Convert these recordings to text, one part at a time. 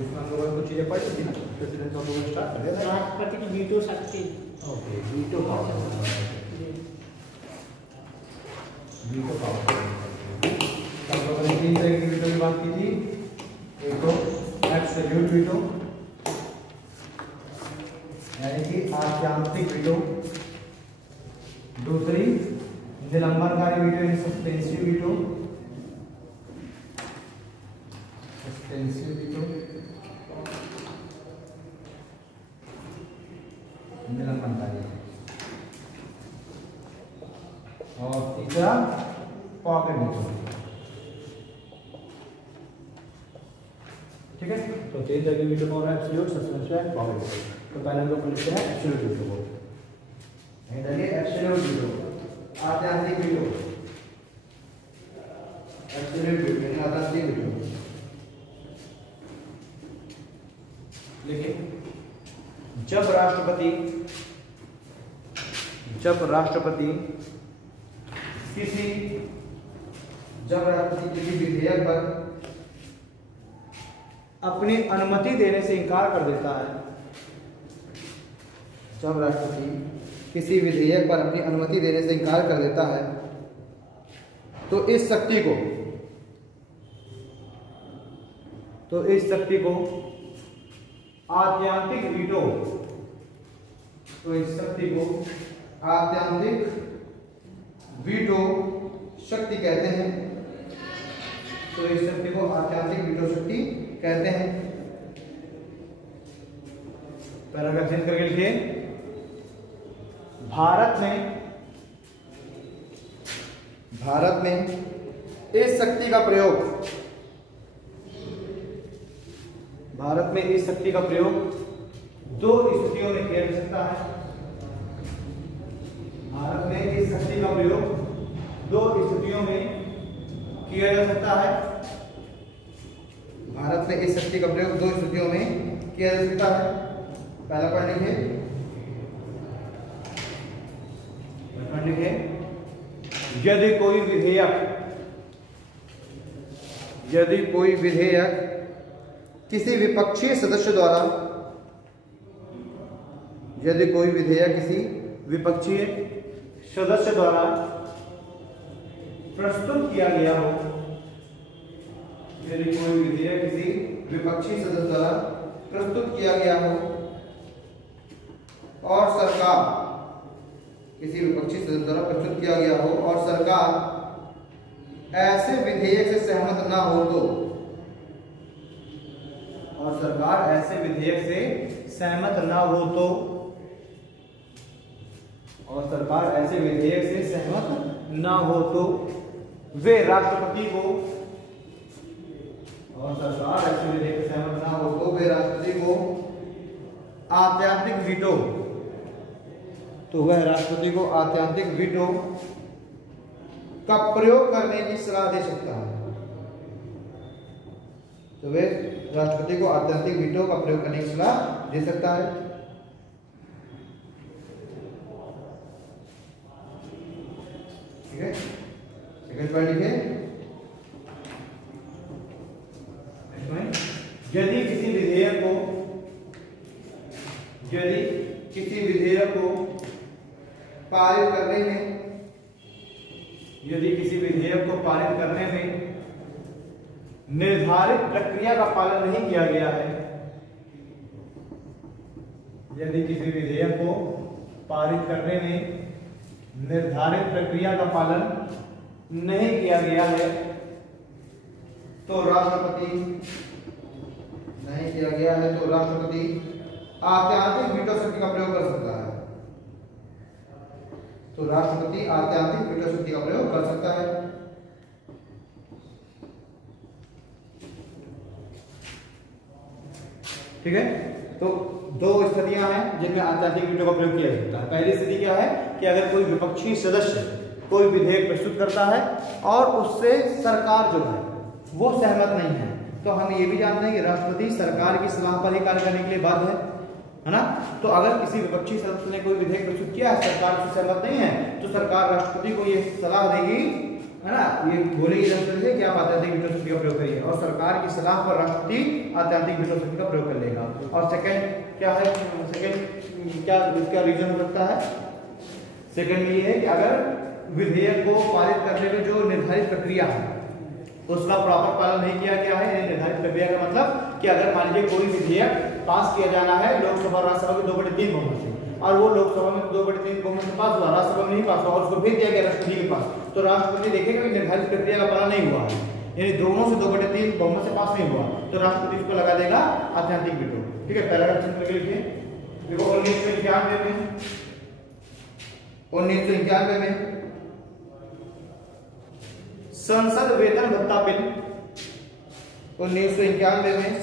इसमें हम लोगों ने कुछ चीजें पढ़ी थी ना, प्रेसिडेंट हम लोगों ने स्टार्ट कर दिया था। राष्ट्रपति की वीटो शक्ति। Okay, veto power, veto power. हम लोगों ने 3 तरह की वीटो की बात की थी। एक तो एब्सोल्यूट वीटो, यानी कि आत्यांतिक वीटो। दूसरी निलंबनकारी वीटो यानी सस्पेंसिव वीटो, सस्पेंसिव वीटो, निलंबनकारी। और तीसरा पॉकेट वीटो। ठीक है, तो 3 तरह के वीटो और absolute, suspensive and pocket veto. तो पहले हम लोग लिखते हैं एब्सोल्यूट वीटो को। एब्सोल्यूट वीटो, आत्यांतिक वीटो, एब्सोल्यूट वीटो यानी आत्यांतिक वीटो। लेकिन जब राष्ट्रपति किसी विधेयक पर अपनी अनुमति देने से इनकार कर देता है, जब राष्ट्रपति किसी विधेयक पर अपनी अनुमति देने से इनकार कर देता है, तो इस शक्ति को आत्यांतिक वीटो, शक्ति कहते हैं। तो इस शक्ति को आत्यांतिक वीटो शक्ति कहते हैं। पैराग्राफ चेंज करके लिखिए। भारत में इस शक्ति का प्रयोग 2 स्थितियों में किया जा सकता है। भारत में इस शक्ति का प्रयोग 2 स्थितियों में किया जा सकता है। भारत में इस शक्ति का प्रयोग 2 स्थितियों में किया जा सकता है। पहला पॉइंट लिखिए, यदि कोई विधेयक किसी विपक्षी सदस्य द्वारा प्रस्तुत किया गया हो, यदि कोई विधेयक किसी विपक्षी सदस्य द्वारा प्रस्तुत किया गया हो और सरकार किसी विपक्षी सदस्य द्वारा प्रस्तुत किया गया हो और सरकार ऐसे विधेयक से सहमत ना हो तो, वे राष्ट्रपति को आत्यांतिक वीटो का प्रयोग करने की सलाह दे सकता है। तो वे राष्ट्रपति को आत्यांतिक वीटो का प्रयोग करने की सलाह दे सकता है। ठीक है, सेकंड पॉइंट लिखिए। यदि किसी विधेयक को पारित करने में निर्धारित प्रक्रिया का पालन नहीं किया गया है, यदि किसी विधेयक को पारित करने में निर्धारित प्रक्रिया का पालन नहीं किया गया है, तो राष्ट्रपति आत्यांतिक वीटो शक्ति का प्रयोग कर सकता है। ठीक है, तो 2 स्थितियां हैं जिनमें आत्यांतिक वीटो का प्रयोग किया जा सकता है। पहली स्थिति क्या है कि अगर कोई विपक्षी सदस्य कोई विधेयक प्रस्तुत करता है और उससे सरकार जो है वो सहमत नहीं है, तो हम ये भी जानते हैं कि राष्ट्रपति सरकार की सलाह पर ही कार्य करने के लिए बाध्य है ना। तो अगर किसी विपक्षी सदस्य ने कोई विधेयक प्रस्तुत किया है, सरकार उससे सहमत नहीं है, तो सरकार राष्ट्रपति को ये सलाह देगी है ना, ये बोलेगी राष्ट्रपति से कि आप आत्यांतिक वीटो शक्ति का प्रयोग करिए और सरकार की सलाह पर राष्ट्रपति आत्यांतिक वीटो शक्ति का प्रयोग कर लेगा। और सेकंड क्या है, सेकंड क्या इसका रीजन हो सकता है, सेकंड ये है कि अगर विधेयक को पारित करने में जो निर्धारित प्रक्रिया है उसका प्रॉपर पालन नहीं किया गया है। निर्धारित प्रक्रिया का मतलब कि अगर मान लीजिए कोई विधेयक पास किया जाना है लोकसभा और राज्यसभा के 2/3 बहुमत से, और वो लोकसभा में 2/3 बहुमत से पास हुआ, राज्यसभा में नहीं पास हुआ और उसको भेज दिया गया राष्ट्रपति के पास, तो राष्ट्रपति देखेगा कि निर्धारित प्रक्रिया का पालन नहीं हुआ है, यानी दोनों से 2/3 बहुमत से पास नहीं हुआ, तो राष्ट्रपति इसको लगा देगा आत्यांतिक वीटो। ठीक है, पैराग्राफ चेंज करके लिखिए। देखो 1991 में संसद वेतन भत्ता बिल, 1991 में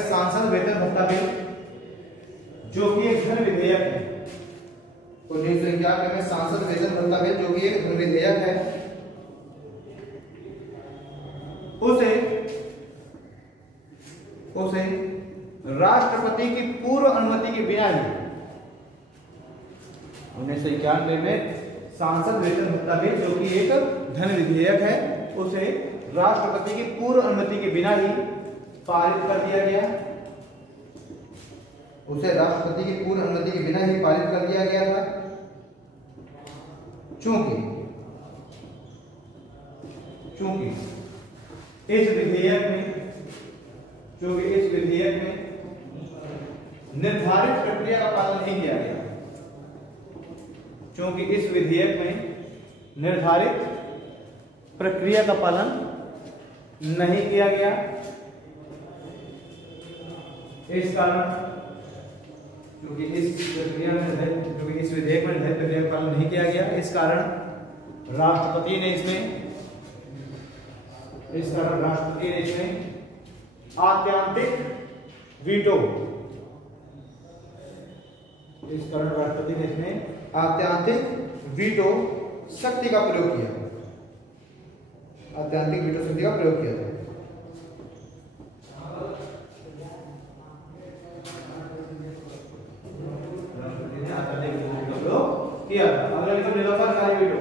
सांसद वेतन भत्ता बिल जो कि एक धन विधेयक है, 1991 में सांसद वेतन भत्ता बिल जो कि एक धन विधेयक है, उसे राष्ट्रपति की पूर्व अनुमति के बिना ही, 1991 में सांसद वेतन भत्ता बिल जो कि एक धन विधेयक है उसे राष्ट्रपति की पूर्व अनुमति के बिना ही पारित कर दिया गया, उसे राष्ट्रपति की पूर्व अनुमति के बिना ही पारित कर दिया गया था, चूंकि इस विधेयक में निर्धारित प्रक्रिया का पालन नहीं किया गया, क्योंकि इस विधेयक में निर्धारित प्रक्रिया का पालन नहीं किया गया, इस कारण क्योंकि इस प्रक्रिया में क्योंकि इस विधेयक में निर्धारित प्रक्रिया का पालन नहीं किया गया, इस कारण राष्ट्रपति ने इसमें आत्यांतिक वीटो, इस कारण राष्ट्रपति ने इसमें आत्यांतिक वीटो शक्ति का प्रयोग किया, आत्यांतिक वीटो शक्ति का प्रयोग किया था। किया अगला लिखो निरंकुश वीटो,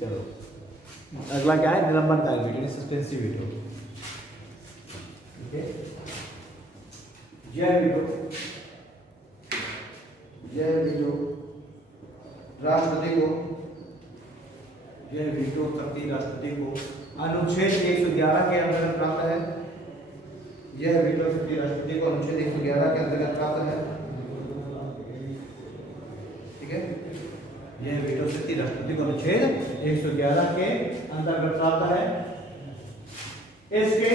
चलो अगला क्या है, निलंबनकारी वीटो, सस्पेंसिव वीटो। ठीक है, जय वीटो राष्ट्रपति को, यह वीटो शक्ति राष्ट्रपति को अनुच्छेद 111 के अंतर्गत प्राप्त है, यह वीटो शक्ति राष्ट्रपति को अनुच्छेद 111 के अंतर्गत प्राप्त है। ठीक है, यह वीटो शक्ति राष्ट्रपति को अनुच्छेद 111 के अंतर्गत प्राप्त है। इसके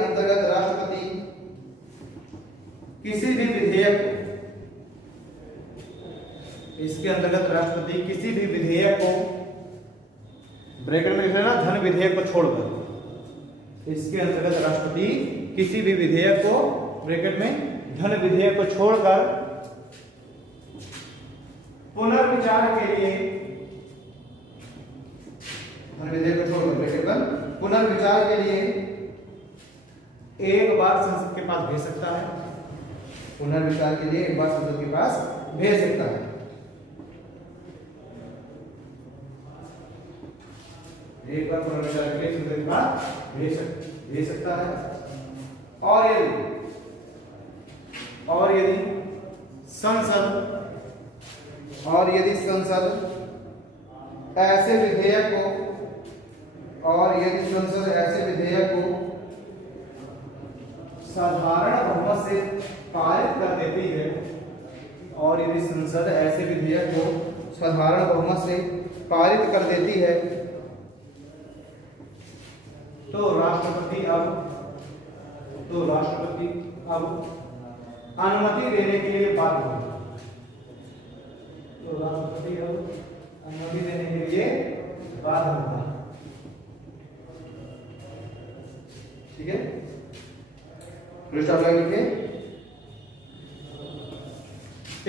अंतर्गत राष्ट्रपति किसी भी विधेयक को ब्रैकेट में लिख लेना, धन विधेयक को छोड़कर, इसके अंतर्गत राष्ट्रपति किसी भी विधेयक को ब्रैकेट में धन विधेयक को छोड़कर पुनर्विचार के लिए, धन विधेयक को छोड़कर ब्रैकेट में पुनर्विचार के लिए एक बार संसद के पास भेज सकता है, पुनर्विचार के लिए एक बार संसद के पास भेज सकता है। एक बार पुनर्विचार करके संसद के पास भेज सकता है। और यदि संसद ऐसे विधेयक को साधारण बहुमत से पारित कर देती है, और यदि संसद ऐसे विधेयक को साधारण बहुमत से पारित कर देती है, तो राष्ट्रपति अब अनुमति देने के लिए बाध्य होगा। तो राष्ट्रपति अब अनुमति देने के लिए बाध्य होगा। ठीक है, पृष्ठ लिखिए।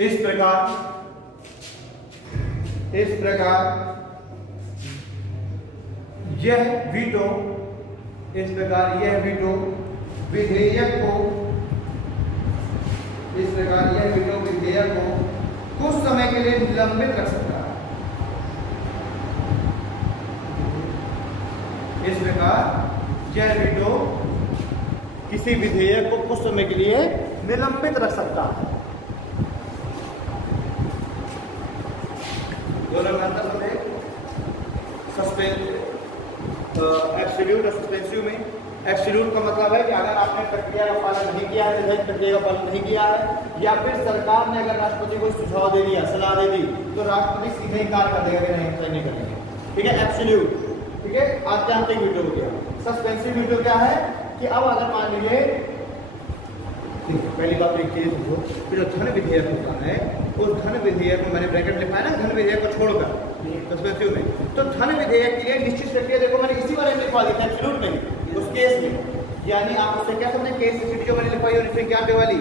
इस प्रकार यह वीटो विधेयक को कुछ समय के लिए निलंबित रख सकता है। इस प्रकार यह वीटो किसी विधेयक को कुछ समय के लिए निलंबित रख सकता है। दोनों में अंतर होते हैं। एब्सोल्यूट और सस्पेंसिव में एब्सोल्यूट का मतलब है कि अगर आपने प्रक्रिया का पालन नहीं किया है, निर्धारित प्रक्रिया का पालन नहीं किया है, या फिर सरकार ने अगर राष्ट्रपति को सुझाव दे दिया, सलाह दे दी, तो राष्ट्रपति सीधे इनकार कर देगा कि नहीं करेंगे। ठीक है, एब्सोल्यूट। ठीक है, आत्यांतिक वीटो हो गया। सस्पेंसिव वीटो क्या है कि अब अगर मान लीजिए, पहली बात एक चीज समझो कि जो धन विधेयक होता है, उस धन विधेयक में मैंने ब्रैकेट लिखा है ना, धन विधेयक को छोड़कर सस्पेंसिव में, तो धन विधेयक के लिए निश्चित प्रक्रिया देखो मैंने इसी वाले में लिखवा दी थी एब्सोल्यूट में, उस केस में। यानी आप उससे क्या समझे, केस स्थिति जो मैंने लिखवाई 1991 वाली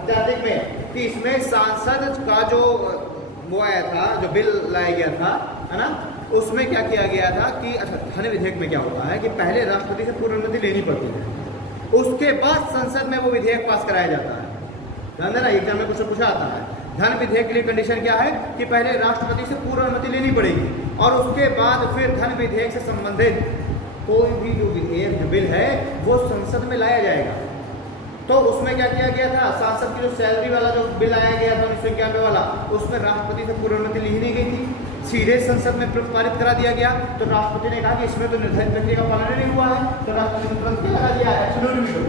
अत्याधिक में, कि इसमें सांसद का जो वो आया था, जो बिल लाया गया था, है ना, उसमें क्या किया गया था कि अच्छा धन विधेयक में क्या होता है कि पहले राष्ट्रपति से पूर्व अनुमति लेनी पड़ती है, उसके बाद संसद में वो विधेयक पास कराया जाता है। ध्यान देना, एग्जाम में कुछ पूछा आता है। धन विधेयक के लिए कंडीशन क्या है कि पहले राष्ट्रपति से पूर्व अनुमति लेनी पड़ेगी, और उसके बाद फिर धन विधेयक से संबंधित कोई भी जो विधेयक जो बिल है वो संसद में लाया जाएगा। तो उसमें क्या किया गया था, सांसद की जो सैलरी वाला जो बिल आया गया था 1991 वाला, उसमें राष्ट्रपति से पूर्व अनुमति ली ही नहीं गई थी, सीधे संसद में पारित करा दिया गया। तो राष्ट्रपति ने कहा कि इसमें तो निर्धारित प्रक्रिया का पालन नहीं हुआ है, तो राष्ट्रपति ने तुरंत क्या लगा दिया, एब्सोल्यूट वीटो।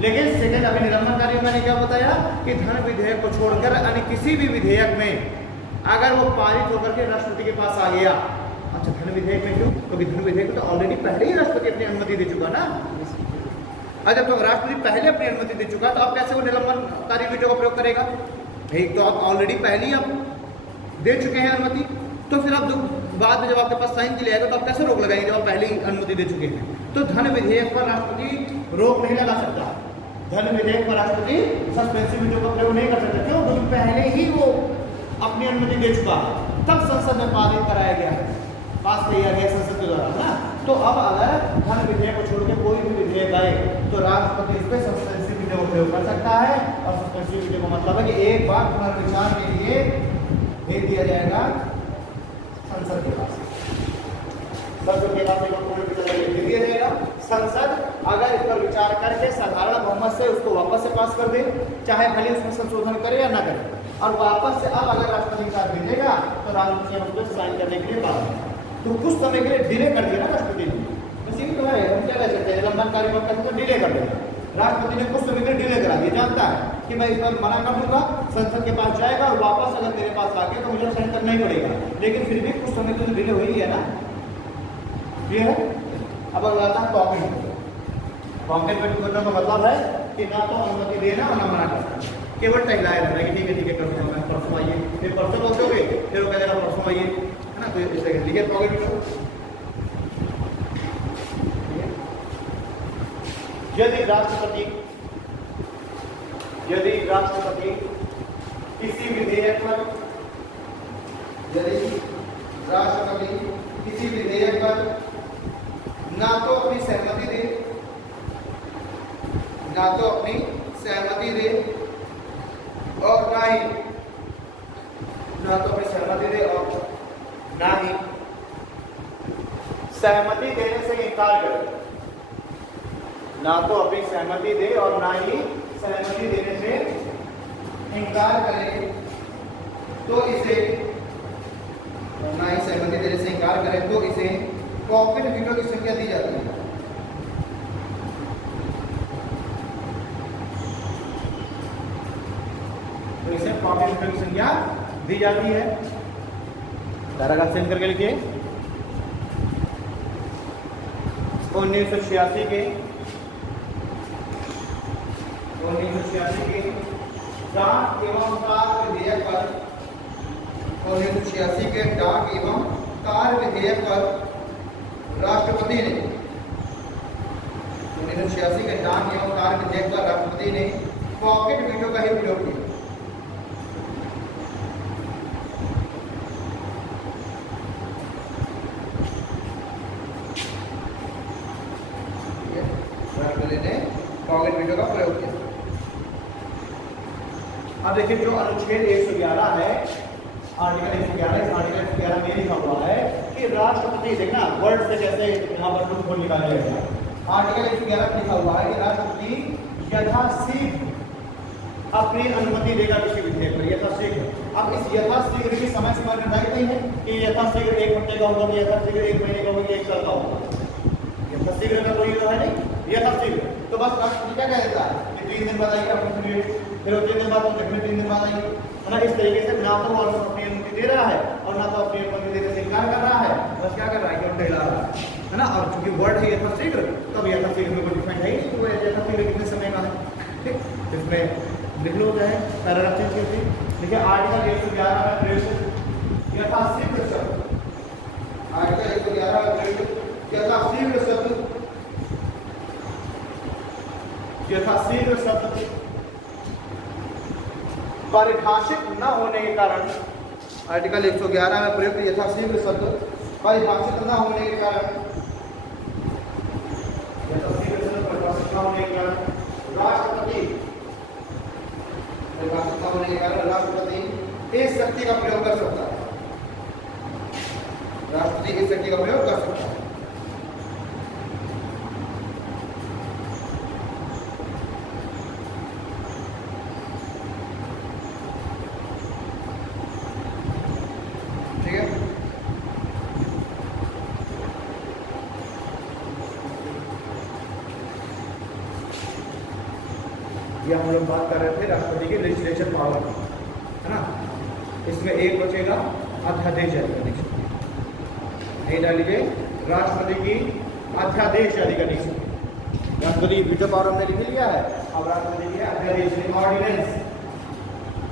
लेकिन सेकंड अभी निलंबन कार्य मैंने क्या बताया कि धन विधेयक को छोड़कर अन्य किसी भी विधेयक में अगर वो पारित होकर के राष्ट्रपति के पास आ गया, अच्छा धन विधेयक में क्यों, क्योंकि धन विधेयक तो ऑलरेडी पहले ही राष्ट्रपति अपनी अनुमति दे चुका ना। अच्छा, तो राष्ट्रपति पहले अपनी अनुमति दे चुका, तो अब कैसे वो निलंबनकारी वीटो का प्रयोग करेगा? एक तो आप ऑलरेडी पहले ही आप दे चुके हैं अनुमति, तो फिर आप बाद में जब आपके पास साइन के लिए आएगा तो आप कैसे रोक लगाएंगे जब आप पहले ही अनुमति दे चुके हैं? तो धन विधेयक पर राष्ट्रपति रोक नहीं लगा सकता। धन विधेयक पर राष्ट्रपति सस्पेंसिव वीटो का प्रयोग नहीं कर सकता। क्यों? क्योंकि पहले ही वो अपनी अनुमति दे चुका है, तब संसद में पारित कराया गया है, पास किया गया संसद के द्वारा ना। तो अब अगर धन विधेयक को छोड़ के कोई भी विधेयक आए तो राष्ट्रपति इस पर सस्पेंसिव वीटो का प्रयोग कर सकता है। और सस्पेंसिव वीटो का मतलब है कि एक बार पुनर्विचार के लिए भेज दिया जाएगा संसद के पास, संसद के पास एक पुनर्विचार के लिए भेज दिया जाएगा। संसद अगर इस पर विचार करके साधारण बहुमत से उसको वापस से पास कर दे, चाहे भले उसमें संशोधन करे या ना करे, और वापस से अब अगर राष्ट्रपति के साथ भेजेगा तो राष्ट्रपति उस पर साइन करने के लिए बात, तो कुछ समय के लिए डिले कर दिया ना राष्ट्रपति ने। बस यही तो है, हम क्या कह सकते हैं, निलंबन कार्य को डिले कर देगा। राष्ट्रपति ने कुछ समय के लिए डिले करा दिया, जानता है कि मैं इस पर मना कर दूंगा, संसद के पास जाएगा और वापस अगर मेरे पास आ गया तो मुझे साइन करना ही पड़ेगा, लेकिन फिर भी कुछ समय के लिए डिले हुई है ना। ये है। अब अगला आता है पॉकेट। पॉकेट करने का मतलब है कि ना तो अनुमति देना और ना मना करना, केवल टहलाया रहना कि ठीक है करना, परसों आइए, फिर परसों बोलोगे फिर वो कहेगा परसों आइए, है ना। तो इस तरह लिखे पॉकेट। यदि राष्ट्रपति किसी विधेयक पर ना तो अपनी सहमति दे और ना ही सहमति देने से इनकार करे, ना तो अपनी सहमति दे और ना ही सहमति देने से इनकार करे, तो इसे, ना ही सहमति देने से इनकार करे तो इसे कॉकपिट वीटो की संख्या दी जाती है। तो इसे कॉकपिट वीटो की संख्या दी जाती है। पैराग्राफ चेंज करके लिखिए। 1986 के डाक एवं कार विधेयक पर 1986 के डाक एवं कार विधेयक पर राष्ट्रपति ने 1986 के डाक एवं कार विधेयक पर राष्ट्रपति ने पॉकेट वीटो का ही प्रयोग किया। राष्ट्रपति ने पॉकेट वीटो का प्रयोग किया। अब देखिए जो अनुच्छेद 111 है, आर्टिकल 111, इस आर्टिकल 111 में लिखा हुआ है कि राष्ट्रपति, देखना वर्ड से कैसे यहाँ पर लूपहोल निकाला जाएगा। आर्टिकल 111 में लिखा हुआ है कि राष्ट्रपति यथाशीघ्र अपनी अनुमति देगा किसी विधेयक पर, यथाशीघ्र। अब इस यथाशीघ्र की समय सीमा निर्धारित नहीं है कि यथाशीघ्र 1 हफ्ते का होगा, यथाशीघ्र 1 महीने का होगा, 1 साल का होगा। यथाशीघ्र का कोई तो है नहीं, यथाशीघ्र। तो बस राष्ट्रपति क्या कह देता है कि 3 दिन बाद आएगा, फिर 3 दिन बाद, फिर 3 दिन बाद आएंगे, है ना। इस तरीके से ना तो वो अपनी अनुमति दे रहा है और ना तो अपनी अनुमति देने से इनकार कर रहा है, बस क्या कर रहा है कि टहला रहा है ना। और चूंकि वर्ड है यथाशीघ्र, तब यथाशीघ्र में कोई डिफाइन है ही नहीं कि वो यथाशीघ्र कितने समय का है। ठीक, इसमें लिख लो जो है पैराग्राफ चेंज करके देखिए। आर्टिकल 111 में प्रयोग यथाशीघ्र शब्द, आर्टिकल 111 में प्रयोग यथाशीघ्र शब्द, यथाशीघ्र शब्द परिभाषित न होने के कारण, आर्टिकल 111 में प्रयुक्त यथाशीघ्र शब्द परिभाषित न होने के कारण, यथाशीघ्र शब्द परिभाषित न होने के कारण राष्ट्रपति, परिभाषित न होने के कारण राष्ट्रपति इस शक्ति का प्रयोग कर सकता है, राष्ट्रपति इस शक्ति का प्रयोग कर सकता है। ये हम लोग बात कर रहे थे राष्ट्रपति की लेजिस्लेचर पावर की, है ना। इसमें एक बचेगा अध्यादेश जारी करने की, नहीं डालिए राष्ट्रपति की अध्यादेश जारी करने की। राष्ट्रपति वीटो पावर हमने लिख लिया है, अब राष्ट्रपति की अध्यादेश ऑर्डिनेंस,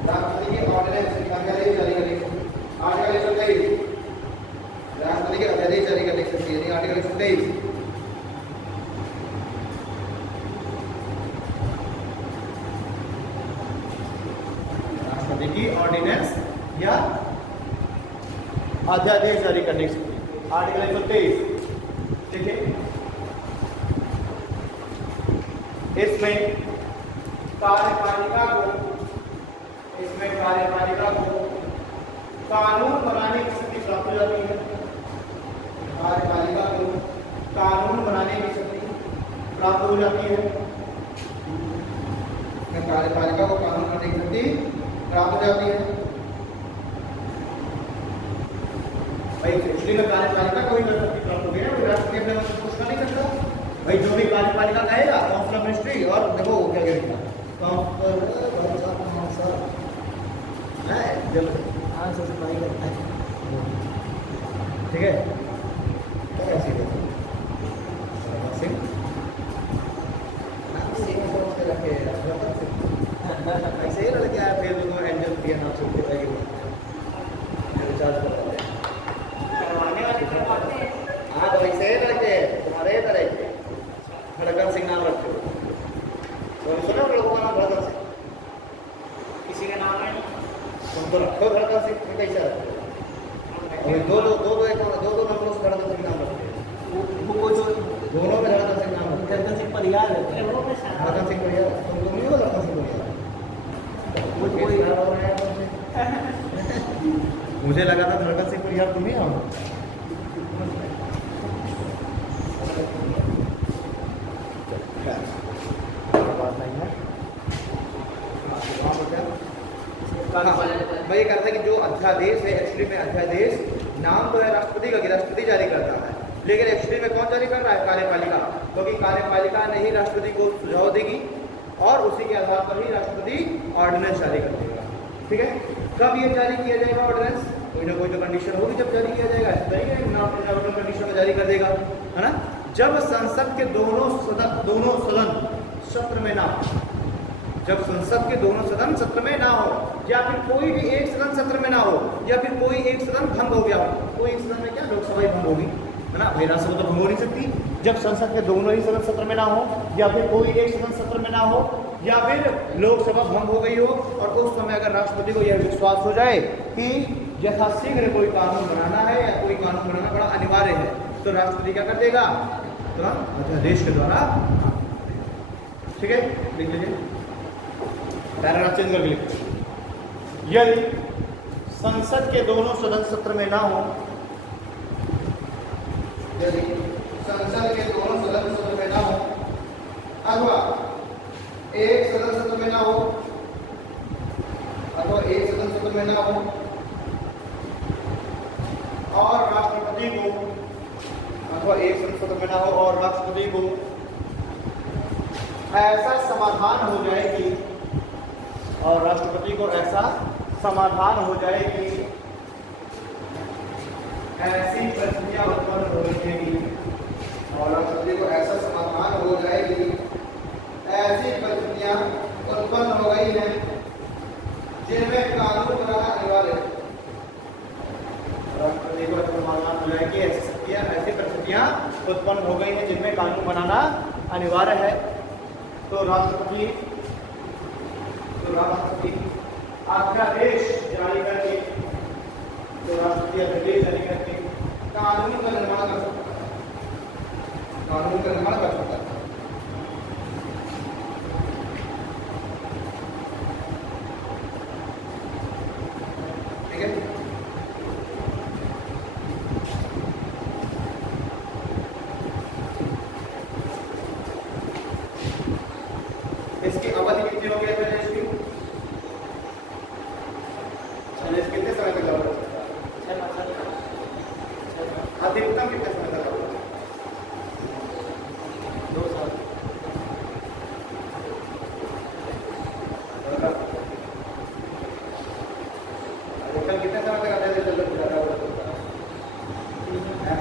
राष्ट्रपति की ऑर्डिनेंस अध्यादेश जारी करने की। आर्टिकल 123 राष्ट्रपति के अध्यादेश जारी करने की शक्ति, यानी आर्टिकल 123 की ऑर्डिनेंस या अध्यादेश जारी करने की शक्ति। आर्टिकल 123, ठीक है। इसमें कार्यपालिका को, इसमें कार्यपालिका को कानून बनाने की शक्ति प्राप्त हो जाती है, कार्यपालिका को कानून बनाने की शक्ति प्राप्त हो जाती है, कार्यपालिका को कानून बनाने की शक्ति प्राप्त हो जाती है। भाई एक्चुअली में कार्यपालिका को ही प्राप्त हो गया, राष्ट्रपति अपने मन से कुछ कर नहीं सकता। भाई जो भी कार्यपालिका कहेगा काउंसिल ऑफ मिनिस्ट्री, और देखो क्या करेगा ठीक है। तो ऐसे ऐसे ही लड़के आया, फिर उनको एंजल दिया नाम से रिचार्ज करवाते हैं। हाँ तो ऐसे ही लड़के तुम्हारे तरह के धड़कन सिंह नाम रखते हो, तो सुनो लड़कों का नाम धड़कन सिंह, किसी का नाम है तुम तो रखो धड़कन सिंह, तुम कैसे रखते हो? दो नंबरों से धड़कन सिंह नाम रखते हैं, वो जो दोनों में धड़कन सिंह नाम रखते हैं। धड़कन सिंह परिहार है, धड़कन सिंह परिहार, तुम नहीं हो धड़कन सिंह परिहार। मुझे लगा था धड़कन सिंह परिहार तुम ही आओ। मैं ये कह रहा था कि जो अध्यादेश है, एक्चुअली में अध्यादेश नाम तो है राष्ट्रपति का, राष्ट्रपति जारी करता है, लेकिन एक्चुअली में कौन जारी कर रहा है? कार्यपालिका। क्योंकि कार्यपालिका ने ही राष्ट्रपति को सुझाव देगी और उसी के आधार पर ही राष्ट्रपति ऑर्डिनेंस जारी कर देगा। ठीक है, कब ये जारी किया जाएगा ऑर्डिनेंस? कोई ना कोई तो कंडीशन होगी जब जारी किया जाएगा, ऐसा नहीं है कंडीशन में जारी कर देगा, है ना। जब संसद के दोनों सदन सत्र में ना हो, जब संसद के दोनों सदन सत्र में ना हो, या फिर कोई भी एक सदन सत्र में ना हो, या फिर कोई एक सदन भंग हो गया हो। कोई एक सदन में क्या लोकसभा ही भंग होगी, है ना, विधानसभा तो भंग हो नहीं सकती। जब संसद के दोनों ही सदन सत्र में ना हो, या फिर कोई एक सदन सत्र में ना हो, या फिर लोकसभा भंग हो गई हो, और उस समय अगर राष्ट्रपति को यह विश्वास हो जाए कि यथाशीघ्र कोई कानून बनाना है या कोई कानून बनाना बड़ा अनिवार्य है, तो राष्ट्रपति क्या कर देगा? तो अध्यादेश के द्वारा। ठीक है, लिख लीजिए, पैराग्राफ चेंज करके लिखिए। यदि संसद के दोनों सदन सत्र में ना हो, यदि संसद के दोनों सदन सत्र में ना हो, अथवा एक सदन सत्र में ना हो, अथवा एक सदन सत्र में ना हो, और राष्ट्रपति को, अथवा एक सदन सत्र में ना हो और राष्ट्रपति को ऐसा समाधान हो जाए कि, और राष्ट्रपति को ऐसा समाधान हो जाए कि ऐसी परिस्थितियां उत्पन्न हो रही है, और राष्ट्रपति को ऐसा समाधान हो जाए कि ऐसी परिस्थितियां उत्पन्न हो गई हैं जिनमें कानून बनाना अनिवार्य है। राष्ट्रपति को ऐसा समाधान हो जाए कि ऐसी परिस्थितियां उत्पन्न हो गई हैं जिनमें कानून बनाना अनिवार्य है, तो राष्ट्रपति अध्यादेश जारी करके, तो राष्ट्रपति अध्यादेश जारी करके कानून का निर्माण कर सकता है, कानून का निर्माण कर सकता है। ठीक है, इसकी अवधि कितनी हो गई है? इसकी कितने समय तक लागू हो सकता है? अधिकतम कितने समय तक लागू? 2 साल। अधिकतम कितने समय तक अध्यादेश लागू होता है?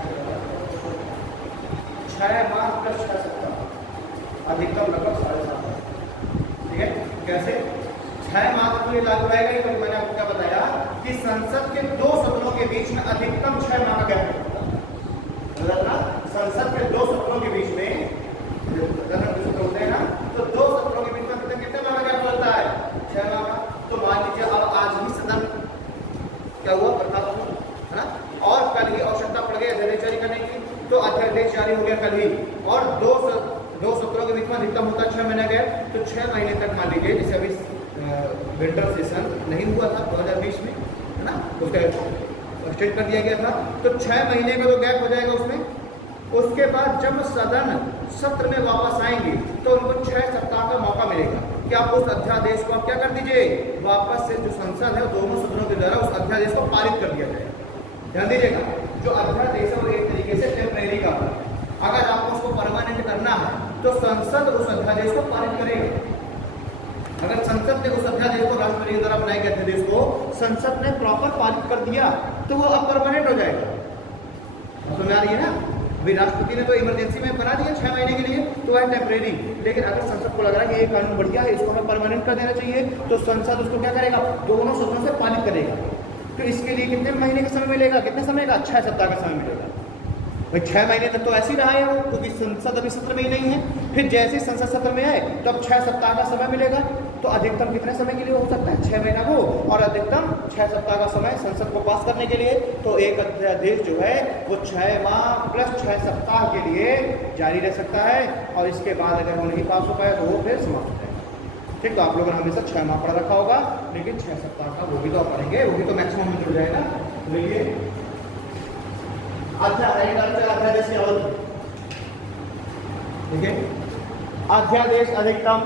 6 माह प्लस 6 सप्ताह, अधिकतम लगभग 7.5। ठीक है, कैसे? 6 माह तक ये लागू रहेगा। तो मैंने आपको क्या बताया कि संसद के 2 सदनों के बीच में अधिकतम 6 माह का गैप होता है। संसद के 2 सदनों के बीच में होते हैं ना, तो 2 सदनों के बीच में कितने माह का गैप होता है? 6 माह का। तो मान लीजिए अब आज ही सदन क्या हुआ, बर्खास्त, है ना, और कल ही आवश्यकता पड़ गई अध्यादेश जारी करने की, तो अध्यादेश जारी हो गया कल ही, और 2 सत्रों के बीच में अधिकतम होता है 6 महीने गैप, तो 6 महीने तक मान लीजिए, जैसे अभी विंटर सेशन नहीं हुआ था 2020 में, है ना, उसका एक्सटेंड कर दिया गया था, तो 6 महीने का तो गैप हो जाएगा उसमें। उसके बाद जब सदन सत्र में वापस आएंगे तो उनको 6 सप्ताह का मौका मिलेगा कि आप उस अध्यादेश को आप क्या कर दीजिए, वापस से जो संसद है दोनों सदनों के द्वारा उस अध्यादेश को पारित कर दिया जाएगा। ध्यान दीजिएगा, जो अध्यादेश है वो एक तरीके से टेम्परेरी का है। अगर आपको उसको परमानेंट करना है तो संसद उस अध्यादेश को पारित करेगा। अगर संसद ने उस अध्यादेश को, राष्ट्रपति द्वारा बनाए गए अध्यादेश को संसद ने प्रॉपर पारित कर दिया तो वो अब परमानेंट हो जाएगा। समझ आ रही है ना? अभी राष्ट्रपति ने तो इमरजेंसी में बना दिया 6 महीने के लिए, तो वह टेम्परेरी। लेकिन अगर संसद को लग रहा है कि ये कानून बढ़िया है, इसको हमें परमानेंट कर देना चाहिए, तो संसद उसको क्या करेगा, दोनों सदनों से पारित करेगा। तो इसके लिए कितने महीने का समय मिलेगा? कितने समय का? 6 सप्ताह का समय मिलेगा। भाई 6 महीने तक तो ऐसे ही रहा है वो, क्योंकि संसद अभी सत्र में ही नहीं है। फिर जैसे ही संसद सत्र में आए तो अब 6 सप्ताह का समय मिलेगा। तो अधिकतम कितने समय के लिए हो सकता है? 6 महीना को, और अधिकतम 6 सप्ताह का समय संसद को पास करने के लिए। तो एक अध्यादेश जो है वो 6 माह प्लस 6 सप्ताह के लिए जारी रह सकता है, और इसके बाद अगर वो नहीं पास हो पाए तो वो फिर समाप्त हो जाएगा। ठीक, तो आप लोगों ने हमेशा 6 माह पढ़ा रखा होगा, लेकिन 6 सप्ताह का वो भी तो आप पढ़ेंगे, वो भी तो मैक्सिमम में जुड़ जाएगा। देखिए अध्यादेश की अवधि, ठीक है, अध्यादेश अधिकतम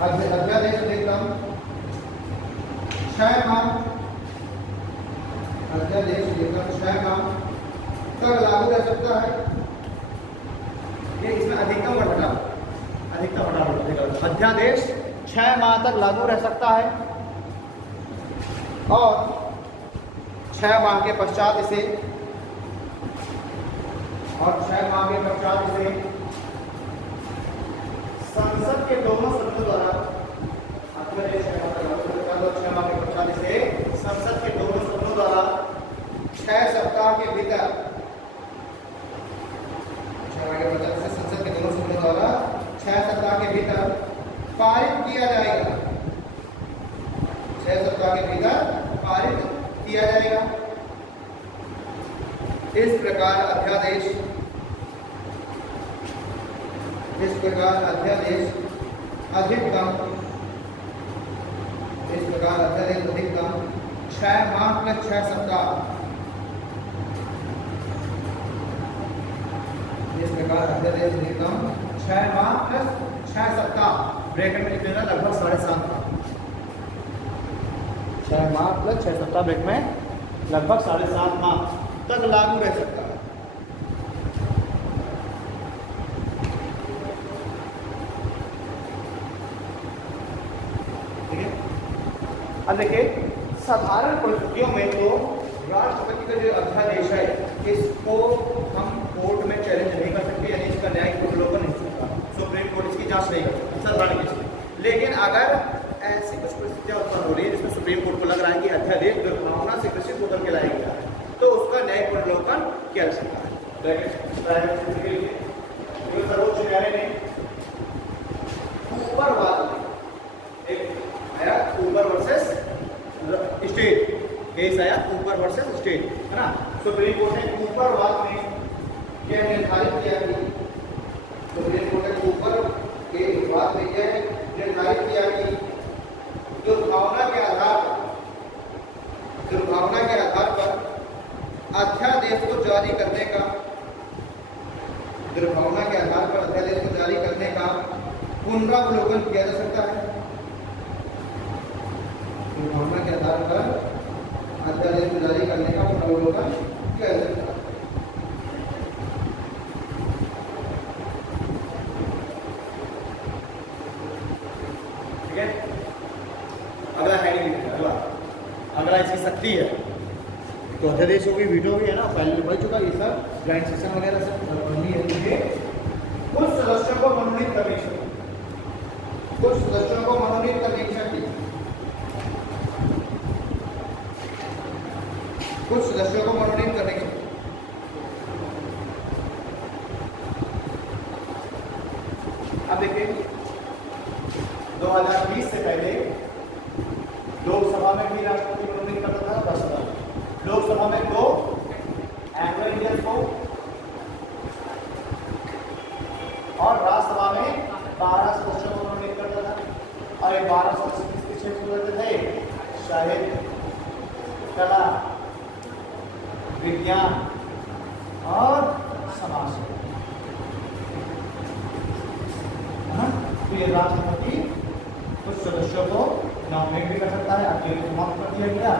अध्यादेश अधिकतम 6 माह, अध्यादेश अधिकतम 6 माह तक लागू रह सकता है। ये इसमें अधिकतम और घटा, अधिकतम घटा, अध्यादेश 6 माह तक लागू रह सकता है और 6 माह के पश्चात इसे संसद के दोनों सदनों द्वारा, अध्यादेश 6 माह तक लागू रखा तो 6 माह के पश्चात इसे संसद के दोनों सदनों द्वारा 6 सप्ताह के भीतर, 6 माह के पश्चात इसे संसद के दोनों सदनों द्वारा 6 सप्ताह के भीतर पारित किया जाएगा। 6 सप्ताह के भीतर पारित किया जाएगा। इस प्रकार अध्यादेश अधिकतम 6 माह प्लस 6 सप्ताह, इस प्रकार अध्यादेश अधिकतम 6 माह प्लस 6 सप्ताह, ब्रैकेट में लिख देना लगभग 7.5 माह, 6 माह प्लस 6 सप्ताह ब्रैकेट में लगभग 7.5 माह तक लागू रह सकता है। अब देखिए, साधारण परिस्थितियों में तो राष्ट्रपति का जो अध्यादेश है इसको हम कोर्ट में चैलेंज नहीं कर सकते, यानी इसका न्यायिक अवलोकन नहीं सकता, सुप्रीम कोर्ट इसकी जांच नहीं कर सकता साधारण केस में। लेकिन अगर ऐसी कुछ परिस्थितियां उत्पन्न हो रही है जिसमें सुप्रीम कोर्ट को लग रहा है कि अध्यादेश दुर्भावना से ग्रसित होकर के लाया गया है, तो उसका न्यायिक अवलोकन किया जा सकता है। सर्वोच्च न्यायालय ने ऊपर वर्सेस स्टेट केस आया, ऊपर वर्सेस स्टेट, है ना। सुप्रीम कोर्ट ने ऊपर वाद में यह निर्धारित किया कि सुप्रीम कोर्ट ने ऊपर के वाद में यह निर्धारित किया कि दुर्भावना के आधार पर अध्यादेश को जारी करने का, दुर्भावना के आधार पर अध्यादेश को जारी करने का पुनरावलोकन किया जा सकता है। दुर्भावना के आधार पर अध्यादेश को जारी करने का पुनरावलोकन किया जा सकता है। ठीक है, अगला हेडिंग, अगला इसकी शक्ति है तो अध्यादेश होगी, वीडियो भी है ना, पहले भी बढ़ चुका ये सब, ज्वाइंट सेशन वगैरह सब पढ़नी है। कुछ सदस्यों को मनोनीत करने की शक्ति, कुछ सदस्यों को मनोनीत करने की शक्ति, कुछ सदस्यों को मनोनीत करने की शक्ति। अब देखिए, 2020 से पहले लोकसभा में भी राष्ट्रपति मनोनीत करता था 10 साल, लोकसभा में 2 एंग्लो इंडियंस को और राज्यसभा में 12 सदस्यों को मनोनीत करता था। और ये 12 सदस्य किसके क्षेत्र में थे? साहित्य, कला, विज्ञान और समाज। तो ये राष्ट्रपति कुछ सदस्यों को नॉमिनेट भी कर सकता है, अकेले समाप्त कर दिया गया।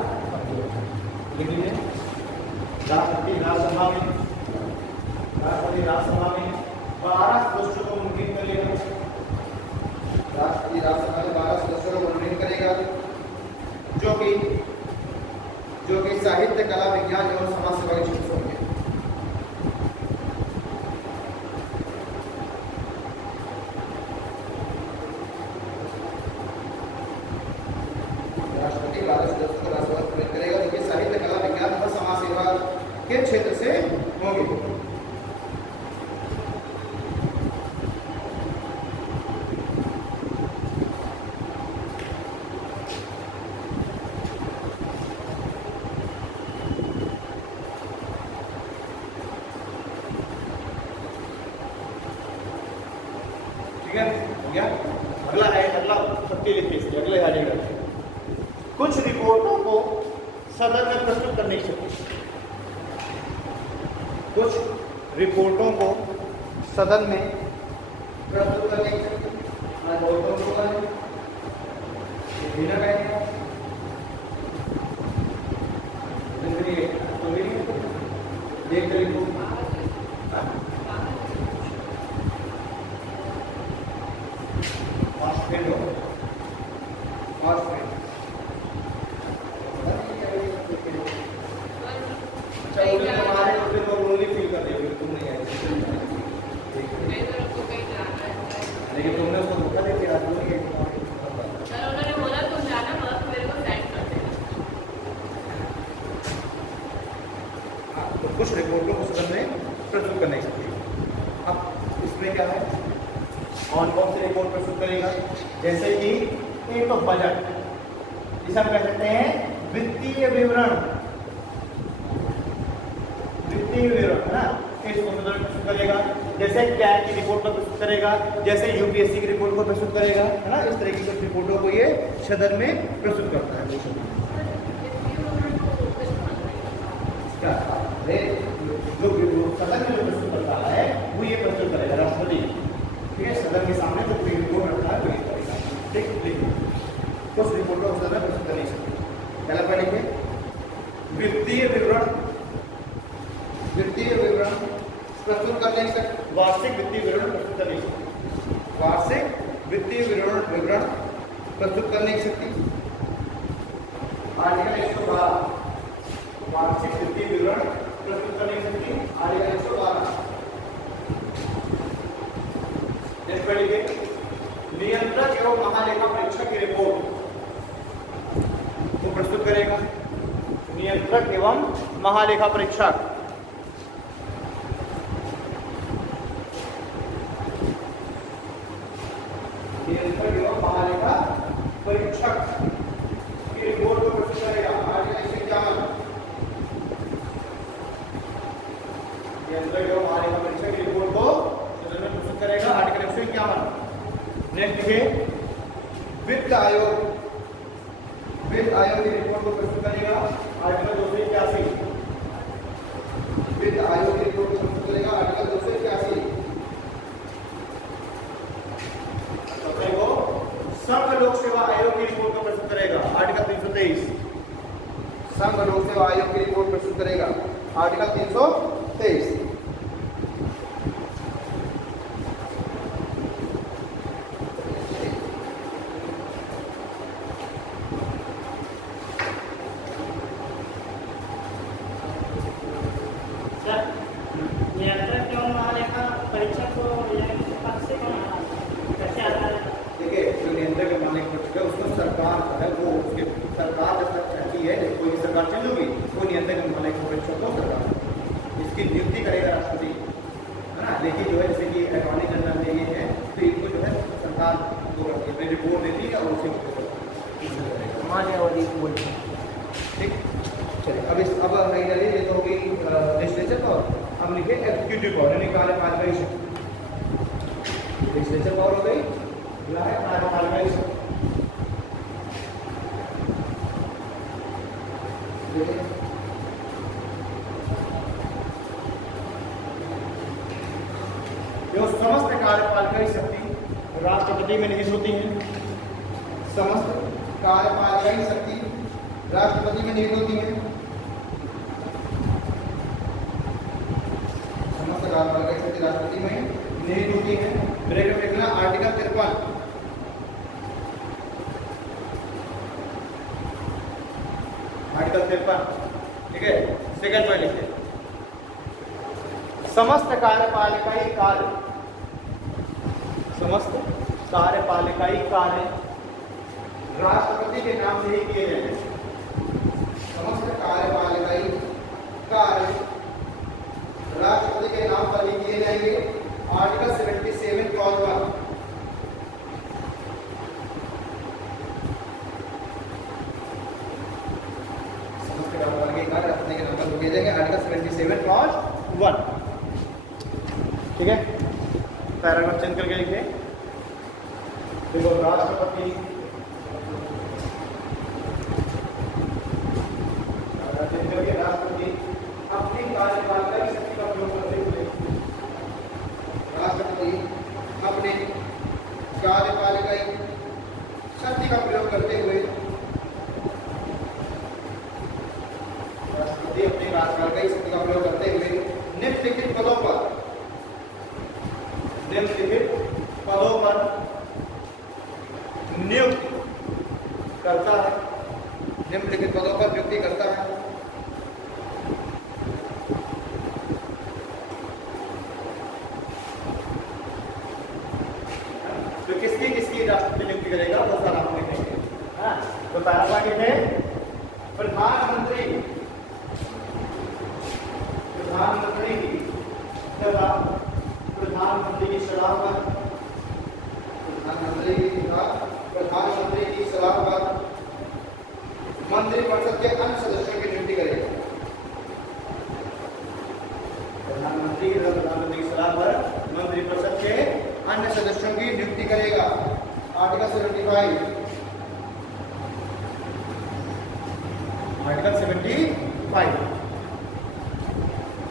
लेकिन राष्ट्रपति राज्यसभा में 12 सदस्यों को मनोनीत करेगा, राष्ट्रपति राज्यसभा में 12 सदस्यों को मनोनीत करेगा, जो कि साहित्य, कला, विज्ञान एवं समाज सेवा के क्षेत्र होंगे। राष्ट्रपति 12 सदस्यों को राज्यसभा में मनोनीत करेगा, जो कि साहित्य, कला, विज्ञान और समाज सेवा के क्षेत्र से होंगे। अगला है, अगला शक्ति लिखिए, अगले हेडिंग है कुछ रिपोर्टों को सदन में प्रस्तुत करने की शक्ति, कुछ रिपोर्टों को सदन में प्रस्तुत करने की शक्ति। बिना कहेंगे देख करें लेकिन तुमने उसको धोखा दे दिया। सर उन्होंने बोला तुम जाना बस मेरे को सेंड कर देना। तो कुछ रिपोर्टों को सदन में प्रस्तुत कर नहीं सकती। अब इसमें क्या है, कौन कौन सी रिपोर्ट प्रस्तुत करेगा, जैसे कि एक तो बजट, जिसे हम कह सकते हैं वित्तीय विवरण, वित्तीय विवरण है ना, इसको सदन में प्रस्तुत करेगा। जैसे कैट की रिपोर्ट को प्रस्तुत करेगा, जैसे यूपीएससी की रिपोर्ट को प्रस्तुत करेगा, है ना। इस तरह की कुछ रिपोर्टों को ये सदन में प्रस्तुत करता है। क्या जो सदन में जो प्रस्तुत करता है वो ये प्रस्तुत करेगा राष्ट्रपति, ठीक है। सदन के सामने जो रिपोर्ट रखता है वो ये करेगा, ठीक। कुछ रिपोर्टों को सदन में प्रस्तुत कर नहीं सकते। पहला पढ़ेंगे वित्तीय विवरण, वित्तीय विवरण प्रस्तुत कर नहीं सकते। वार्षिक वित्तीय विवरण प्रस्तुत कर नहीं सकती, वार्षिक वित्तीय विवरण प्रस्तुत कर नहीं सकती। आर्टिकल 112 वार्षिक वित्तीय विवरण प्रस्तुत कर नहीं सकती, आर्टिकल 112। नेक्स्ट पढ़िए नियंत्रक एवं महालेखा परीक्षक की रिपोर्ट को प्रस्तुत करेगा। नियंत्रक एवं महालेखा परीक्षक, नियंत्रक एवं महालेखा परीक्षक की रिपोर्ट को प्रस्तुत करेगा। आर्टिकल 151 नियंत्रक एवं महालेखा परीक्षक की रिपोर्ट को सदन में प्रस्तुत करेगा। आर्टिकल 151। नेक्स्ट देखिए वित्त आयोग, वित्त आयोग की रिपोर्ट को प्रस्तुत करेगा। आर्टिकल 281 वित्त आयोग की रिपोर्ट को प्रस्तुत करेगा। आर्टिकल 281। संघ लोक सेवा आयोग की रिपोर्ट को प्रस्तुत करेगा। आर्टिकल 323 संघ लोक सेवा आयोग की रिपोर्ट प्रस्तुत करेगा। आर्टिकल 323। नियंत्रक एवं महालेखा परीक्षक को पद से कौन कैसे आता है? देखिए जो नियंत्रक एवं महालेखा परीक्षक है उसको सरकार जो है वो उसके सरकार जब तक चाहती है, जब कोई सरकार चल होगी वो नियंत्रक एवं महालेखा परीक्षक को सरकार इसकी नियुक्ति करेगा राष्ट्रपति, है ना। लेकिन जो है जैसे कि अटॉर्नी जनरल ने ये है तो इनको जो है सरकार वो करती है, रिपोर्ट देती है और उसे मान्यवती बोलती है, ठीक। चलिए अब फाइनली ये तो होगी लेजिस्लेचर पावर। अब लिखे एग्जीक्यूटिव पावर यानी कार्यपालिका शक्ति। लेजिस्लेचर पावर हो गई, अगला है कार्यपालिका शक्ति। जो समस्त कार्यपालिका शक्ति राष्ट्रपति में निहित होती है, समस्त कार्यपालिका शक्ति राष्ट्रपति में निहित होती है। समस्त कार्यपालिका शक्ति राष्ट्रपति में निहित होती है। ब्रैकेट में लिखना आर्टिकल 53, आर्टिकल 53, ठीक है। सेकंड पॉइंट लिखते हैं समस्त कार्यपालिकाई कार्य, समस्त कार्यपालिकाई कार्य राष्ट्रपति के नाम से ही किए जाएंगे। समस्त कार्यपालिकाई कार्य राष्ट्रपति के नाम पर ही किए जाएंगे। Article 77 clause 1। समस्त कार्यपालिकाई कार्य राष्ट्रपति के नाम पर किए जाएंगे। आर्टिकल 77 क्लॉज 1, ठीक है। पैराग्राफ चेंज करके लिखिए। देखो राष्ट्रपति अपनी कार्यपालिका शक्ति का प्रयोग करते हुए, राष्ट्रपति अपने कार्यपालिका शक्ति का प्रयोग करते हुए राष्ट्रपति अपने कार्यकाल का इस स्थिति का प्रयोग करते हुए निम्नलिखित पदों पर नियुक्त करता है, निम्नलिखित पदों पर नियुक्ति करता है। तो किसकी राष्ट्रपति नियुक्ति करेगा वो सारा हम देखेंगे। तो पहला पॉइंट है प्रधानमंत्री की सलाह पर मंत्रिपरिषद के अन्य सदस्यों की नियुक्ति करेगा। प्रधानमंत्री की सलाह पर मंत्रिपरिषद के अन्य सदस्यों की नियुक्ति करेगा। आर्टिकल 75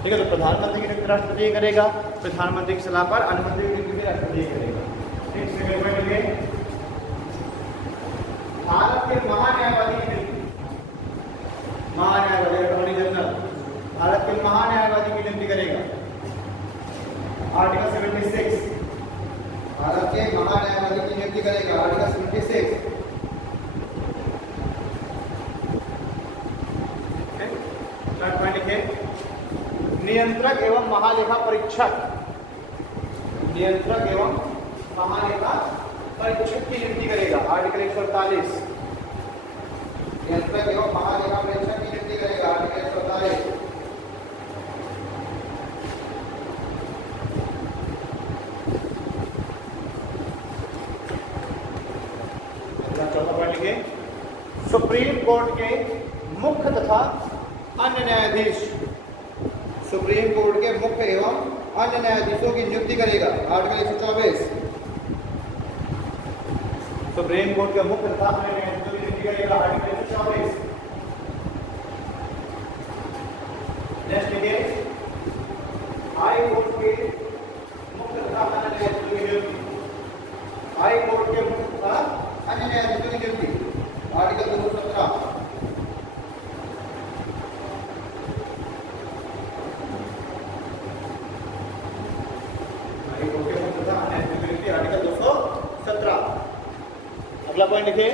ठीक है। तो प्रधानमंत्री की नियुक्ति राष्ट्रपति करेगा, प्रधानमंत्री की सलाह पर अन्य मंत्री की नियुक्ति राष्ट्रपति करेगा। भारत के महान्यायवादी की नियुक्ति, महान्यायवादी अटॉर्नी जनरल भारत के महान्यायवादी की नियुक्ति करेगा। आर्टिकल 76 भारत के महान्यायवादी की नियुक्ति करेगा। आर्टिकल 76 नियंत्रक एवं महालेखा परीक्षक की नियुक्ति करेगा। आर्टिकल 148 नियंत्रक एवं महालेखा परीक्षक की नियुक्ति करेगा। आर्टिकल 148 चौथा पॉइंट लिखिए। सुप्रीम कोर्ट के मुख्य तथा अन्य न्यायाधीश, सुप्रीम कोर्ट के मुख्य एवं अन्य न्यायाधीशों की नियुक्ति करेगा। आर्टिकल 124 सुप्रीम कोर्ट के मुख्य तथा अन्य न्यायाधीशों की नियुक्ति करेगा। आर्टिकल 124 नेक्स्ट लिखिए। हाई कोर्ट के मुख्य तथा अन्य न्यायाधीशों की नियुक्ति, हाई कोर्ट के मुख्य तथा अन्य न्यायाधीशों की नियुक्ति। Article 217 article 217। अगला पॉइंट लिखिए।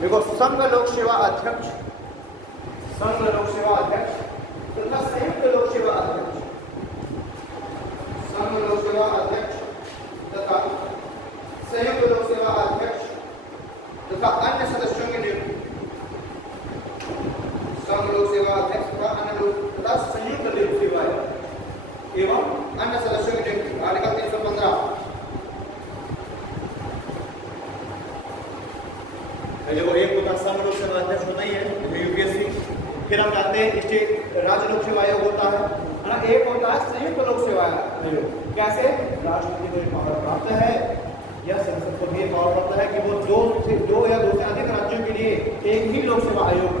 देखो संघ लोक सेवा अध्यक्ष तथा संयुक्त लोक सेवा अध्यक्ष, संघ लोक सेवा अध्यक्ष तथा संयुक्त लोक सेवा अध्यक्ष तथा अन्य सदस्यों की नियुक्ति, संघ लोक सेवा अध्यक्ष तथा अन्य लोक तथा संयुक्त लोक सेवा एवं अन्य सदस्यों की नियुक्ति। आर्टिकल 315 देखो एक होता संघ लोक सेवा अध्यक्ष होता ही है यूपीएससी, फिर हम जानते हैं स्टेट राज्य लोक सेवा आयोग होता है ना। एक होता है संयुक्त लोक सेवा आयोग। कैसे? राष्ट्रपति को पावर प्राप्त है या संसद को भी पावर प्राप्त है कि वो दो या दो से अधिक राज्यों के लिए एक ही लोक सेवा आयोग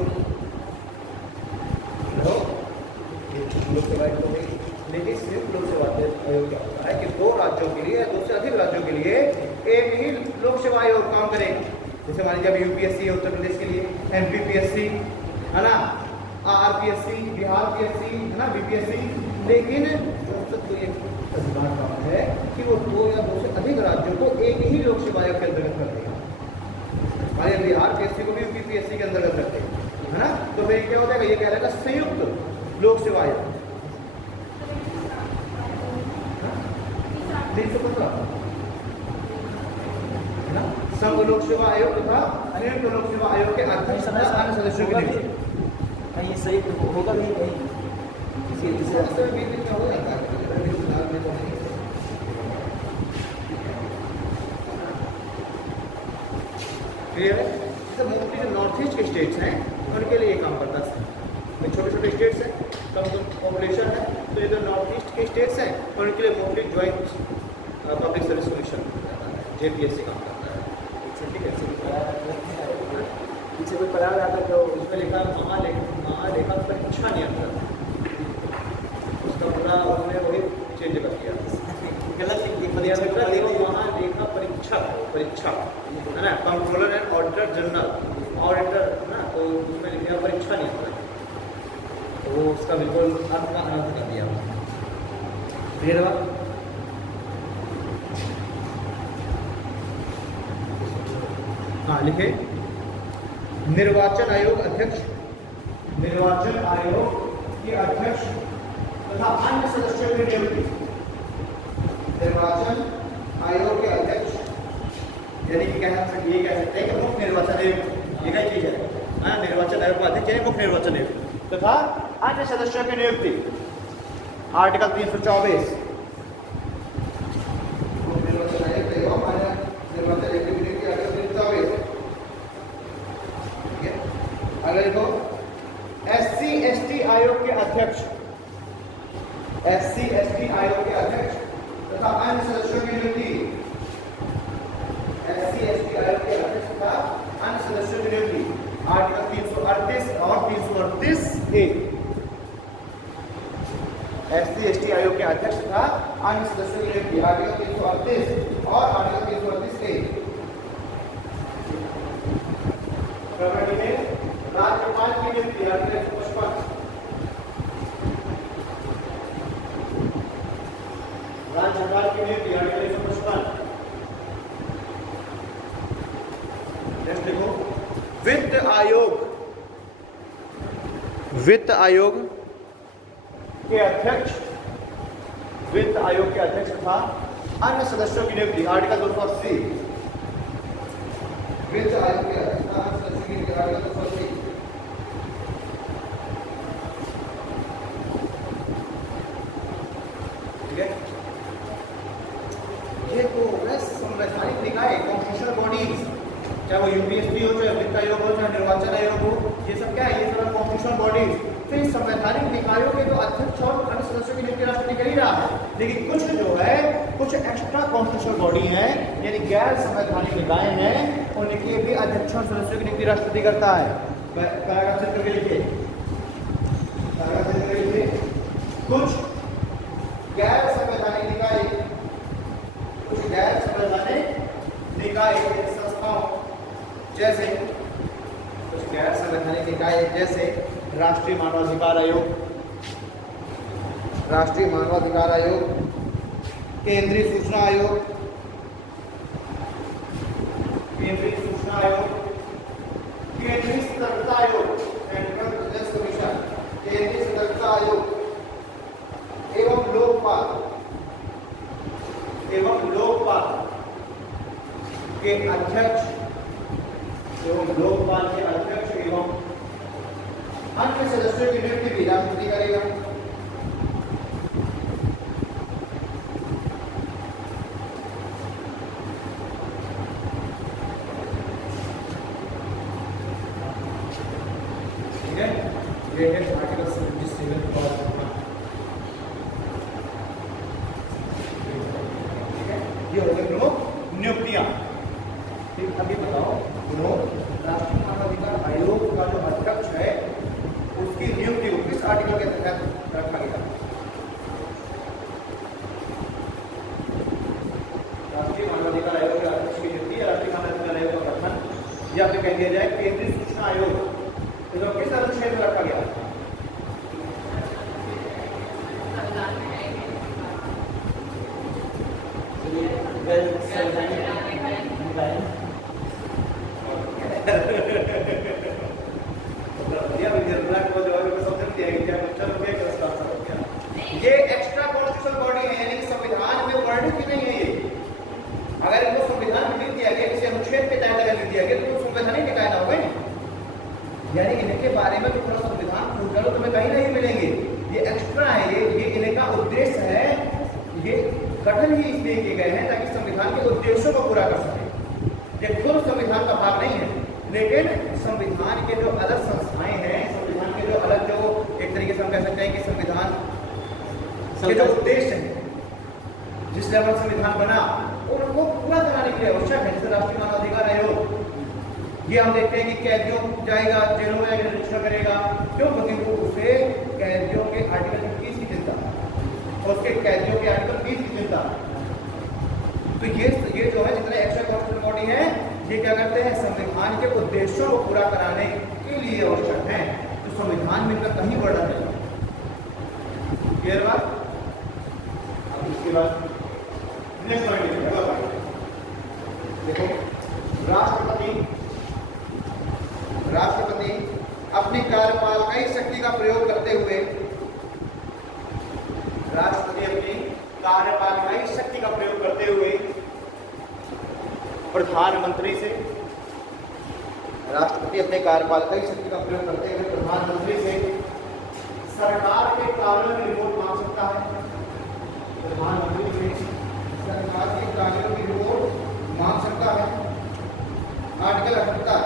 लेकिन संयुक्त लोक सेवा आयोग क्या होता है कि दो राज्यों के लिए, दो से अधिक राज्यों के लिए एक ही लोक सेवा आयोग काम करेगा। जैसे मान लीजिए यूपीएससी उत्तर प्रदेश के लिए, एमपीपीएससी है ना, आरपीएससी बिहार पीएससी है ना, बीपीएससी। लेकिन संसद को ये अधिकार प्राप्त है कि वो दो या दो से अधिक राज्यों को एक ही लोक सेवा आयोग के अंतर्गत कर देगा। हमारे बिहार पीएससी को भी यूपीएससी के अंतर्गत रखते हैं है ना। तो फिर क्या हो जाएगा, ये कह रहेगा संयुक्त लोक सेवा आयोग। 315 संघ लोक सेवा आयोग तथा संयुक्त लोक सेवा आयोग के अध्यक्ष तथा अन्य सदस्यों की नियुक्ति। कहीं सही होगा भी कहीं हो जाता है। क्लियर है? जैसे मोस्टली जो नॉर्थ ईस्ट के स्टेट्स हैं उनके लिए ये काम करता है। छोटे छोटे स्टेट्स हैं, कम पॉपुलेशन है, तो ये जो नॉर्थ ईस्ट के स्टेट्स हैं उनके लिए mostly joint public service commission JPSC काम करता है। ठीक है, पीछे कोई पढ़ा रहा था तो उसमें लिखा महालेखा परीक्षा नियंत्रक, उसका पूरा उन्होंने वही चेंज कर दिया, गलत महालेखा परीक्षा है ना, controller and auditor general auditor ना, तो उसमें लिख दिया परीक्षा नियंत्रक, तो वो उसका बिल्कुल अर्थ का अनर्थ कर दिया। क्लियर हुआ? हाँ लिखे, निर्वाचन आयोग अध्यक्ष, निर्वाचन आयोग के अध्यक्ष तथा अन्य सदस्यों की नियुक्ति। निर्वाचन आयोग के अध्यक्ष यानी कि ये कह सकते हैं कि मुख्य निर्वाचन आयोग, ये क्या चीज है, निर्वाचन आयोग का अध्यक्ष यानी मुख्य निर्वाचन आयोग तथा अन्य सदस्यों की नियुक्ति। आर्टिकल 324 निर्वाचन आयोग के एवं अन्य निर्वाचन आयोग की नियुक्ति, आर्टिकल 324। ठीक है, अगले देखो, SC/ST आयोग के अध्यक्ष, SC/ST आयोग के अध्यक्ष तथा अन्य सदस्यों की नियुक्ति। SC/ST आयोग के अध्यक्ष तथा अन्य सदस्यों की नियुक्ति, आर्टिकल 338 और 338A। SC/ST आयोग के अध्यक्ष तथा अन्य सदस्यों की नियुक्ति, आर्टिकल 338 और आर्टिकल 338A। प्रॉपर्टी में राज्यपाल की नियुक्ति, आर्टिकल 155। राज्यपाल की नियुक्ति, आर्टिकल 155। नेक्स्ट देखो, वित्त आयोग, वित्त आयोग के अध्यक्ष, वित्त आयोग के अध्यक्ष तथा अन्य सदस्यों की नियुक्ति, आर्टिकल 280। वित्त आयोग के अध्यक्ष तथा अन्य सदस्यों की नियुक्ति, आर्टिकल 280। ठीक है, ये तो संवैधानिक निकाय, कॉन्स्टिट्यूशनल बॉडीज, चाहे वो यूपीएससी हो, चाहे वित्त आयोग हो, चाहे निर्वाचन आयोग हो, ये सब क्या है, ये सब कॉन्स्टिट्यूशनल बॉडीज। तो इस संवैधानिक निकायों के तो अध्यक्ष और अन्य सदस्यों की नियुक्ति राष्ट्रपति कर ही रहा है, लेकिन कुछ जो है कुछ एक्स्ट्रा कॉन्स्टिट्यूशनल बॉडी है यानी गैर संवैधानिक निकाय हैं, उनके भी अध्यक्ष और सदस्यों की नियुक्ति राष्ट्रपति करता है। पैराग्राफ सेट करके लिखिए, पैराग्राफ सेट करके लिखिए, कुछ गैर संवैधानिक निकाय, कुछ गैर संवैधानिक निकाय संस्थाओं जैसे, कुछ गैर संवैधानिक निकाय जैसे राष्ट्रीय मानवाधिकार आयोग, राष्ट्रीय मानवाधिकार आयोग, केंद्रीय सूचना आयोग, केंद्रीय सूचना आयोग, केंद्रीय सतर्कता आयोग, सेंट्रल प्रोजेक्ट कमीशन, केंद्रीय सतर्कता आयोग एवं लोकपाल, एवं लोकपाल के अध्यक्ष, एवं लोकपाल के अध्यक्ष एवं अन्य सदस्यों की नियुक्ति भी राष्ट्रपति करेगा। ठीक है, ये है आर्टिकल 77 क्लॉज। ठीक है, ये हो गई प्रमुख नियुक्तियां। ठीक, अभी बताओ राष्ट्रीय मानवाधिकार आयोग का जो अध्यक्ष है उसकी नियुक्ति को किस आर्टिकल के तहत रखा गया? राष्ट्रीय मानवाधिकार आयोग के अध्यक्ष की नियुक्ति, राष्ट्रीय मानवाधिकार आयोग का गठन, या फिर कह दिया जाए केंद्रीय सूचना आयोग, तो किस अनुच्छेद में रखा गया? ये एक्स्ट्रा कॉन्स्टिट्यूशनल बॉडी है यानी कि संविधान में वर्णित ही नहीं है ये। अगर इनको संविधान में लिख दिया गया, किसी अनुच्छेद के तहत अगर लिख दिया गया तो संवैधानिक निकाय ना होगा। यानी इनके बारे में तो थोड़ा संविधान पूछ लो, तुम्हें कहीं नहीं मिलेंगे। ये एक्स्ट्रा है, ये इनका उद्देश्य है, ये गठन ही इसलिए किए गए हैं ताकि संविधान के उद्देश्यों को पूरा कर सके। ये खुद संविधान का भाग नहीं है, लेकिन संविधान के जो अलग संस्थाएं हैं, संविधान के जो अलग जो एक तरीके से हम कह सकते हैं कि संविधान के जो उद्देश्य है, जिस लेवल संविधान बना उनको पूरा कराने के लिए आवश्यक है। जैसे राष्ट्रीय मानवाधिकार आयोग, ये हम देखते हैं कि कैदियों जाएगा, जेलों में जाकर निरीक्षण करेगा। क्यों? क्योंकि वो उसे कैदियों के आर्टिकल 21 की चिंता और उसके कैदियों के आर्टिकल 20 की चिंता। तो ये जो है जितने एक्स्ट्रा कॉन्स्टिट्यूशनल बॉडी है ये क्या करते हैं, संविधान के उद्देश्यों को पूरा कराने के लिए आवश्यक है। तो संविधान में इनका कहीं वर्णन नहीं। क्लियर बात। अब इसके बाद नेक्स्ट पॉइंट देखो, राष्ट्रपति अपनी कार्यपालकीय शक्ति का प्रयोग करते हुए, राष्ट्रपति अपनी कार्यपालकीय शक्ति का प्रयोग करते हुए प्रधानमंत्री से, राष्ट्रपति अपने कार्यपालकीय शक्ति का प्रयोग करते हुए प्रधानमंत्री से सरकार के कार्यों की रिपोर्ट मांग सकता है। प्रधानमंत्री से सरकार के कार्यों की रिपोर्ट मांग सकता है। आर्टिकल 78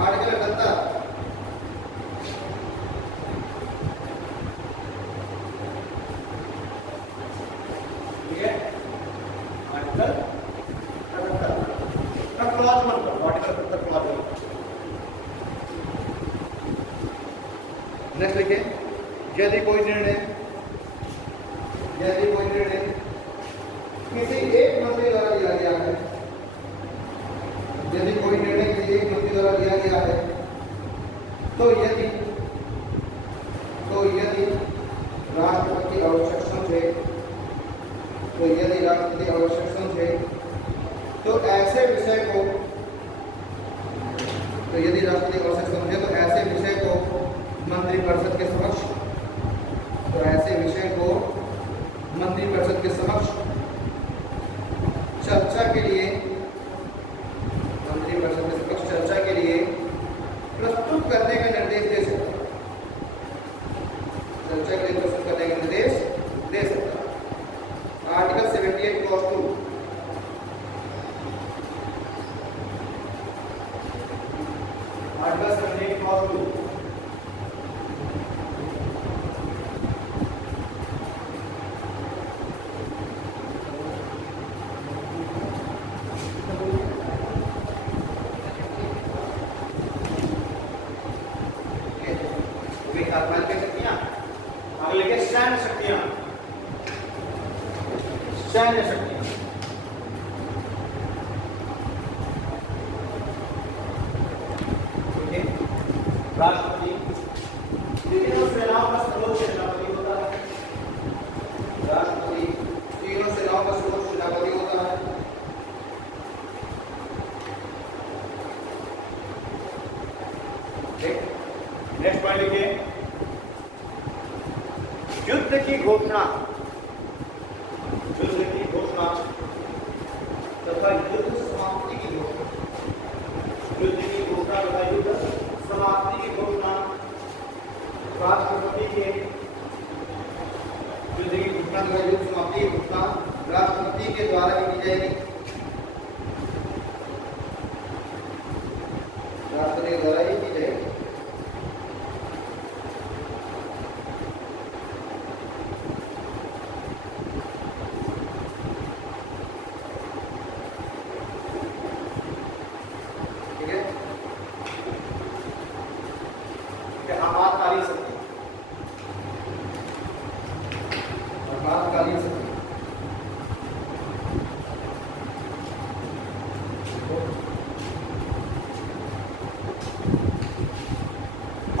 आर्टिकल 78 ठीक है, आर्टिकल 78 क्लॉज 1 का आर्टिकल 78 क्लॉज 1। नेक्स्ट लिखिए, यदि कोई निर्णय किसी एक मंत्री द्वारा लिया गया है, यदि कोई निर्णय किसी एक मंत्री द्वारा लिया गया है, तो यदि राष्ट्रपति आवश्यक समझे, तो ऐसे विषय को मंत्रिपरिषद के समक्ष चर्चा के लिए प्रस्तुत करने का निर्देश दे सकता है। चर्चा के लिए प्रस्तुत करने का निर्देश दे सकता है। आर्टिकल 78 क्लॉज 2 आर्टिकल 78 क्लॉज 2 सैन्य शक्तियां। राष्ट्रपति तीनों सेनाओं का सर्वोच्च सेनापति होता है। राष्ट्रपति तीनों सेनाओं का सर्वोच्च सेनापति होता है। नेक्स्ट पॉइंट लिखिए, युद्ध की घोषणा तथा युद्ध समाप्ति की घोषणा, युद्ध की घोषणा तथा युद्ध समाप्ति की घोषणा राष्ट्रपति के, युद्ध की घोषणा तथा युद्ध समाप्ति की घोषणा राष्ट्रपति के द्वारा ही की जाएगी। राष्ट्रपति के द्वारा ही की जाएगी।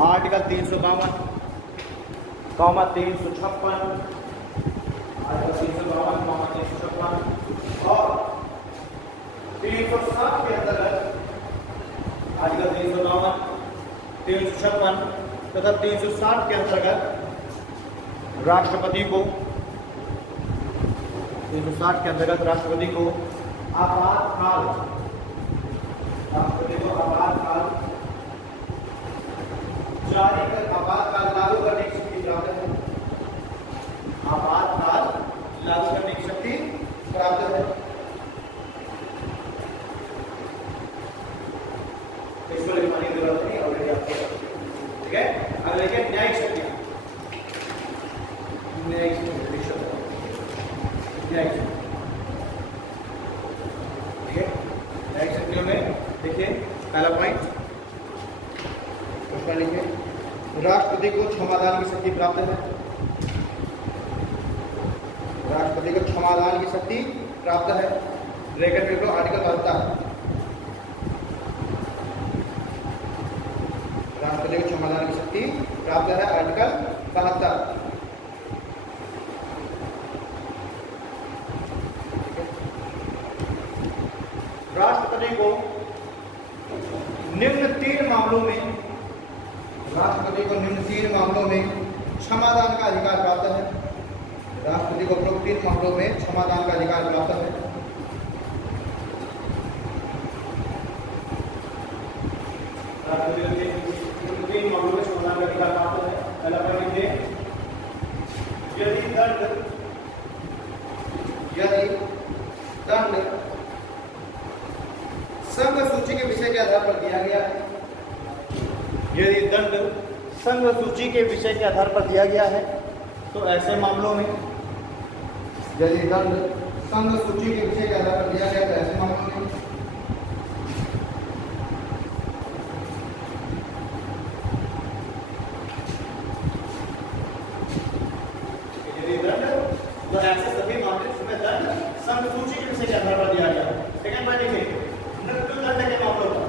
आर्टिकल 352, 356, आर्टिकल 352, 356 और 360 के अंतर्गत आर्टिकल 352, 356 तथा 360 के अंतर्गत राष्ट्रपति को, 360 के अंतर्गत राष्ट्रपति को आपातकाल जारी कर आपातकाल लागू करने की शक्ति प्राप्त है। आपातकाल लागू करने की शक्ति प्राप्त है। इसको लिखने की जरूरत नहीं, ऑलरेडी आपको ठीक है। अब देखिए न्यायिक शक्तियां, न्यायिक ठीक है। न्यायिक शक्तियों में देखिए पहला पॉइंट उसका लिखिए, राष्ट्रपति को क्षमादान की शक्ति प्राप्त है। राष्ट्रपति को क्षमादान की शक्ति प्राप्त है। ब्रैकेट में आर्टिकल 72, राष्ट्रपति को क्षमादान की शक्ति प्राप्त है, आर्टिकल 72। राष्ट्रपति को निम्न 3 मामलों में, राष्ट्रपति को निम्न 3 मामलों में क्षमादान का अधिकार प्राप्त है। राष्ट्रपति को उपरोक्त 3 मामलों में क्षमादान का अधिकार प्राप्त है। राष्ट्रपति को 3 मामलों में क्षमादान का अधिकार प्राप्त है। पहला पॉइंट है, यदि दंड संघ सूची के विषय के आधार पर दिया गया है। यदि दंड संघ सूची के विषय के आधार पर दिया गया है तो ऐसे मामलों में, यदि दंड संघ सूची के विषय के आधार पर दिया गया तो ऐसे मामलों में यदि दंड, तो ऐसे सभी मामले जिसमें दंड संघ सूची के विषय के आधार पर दिया गया। सेकंड पॉइंट देखिए, मृत्यु दंड के मामलों पर,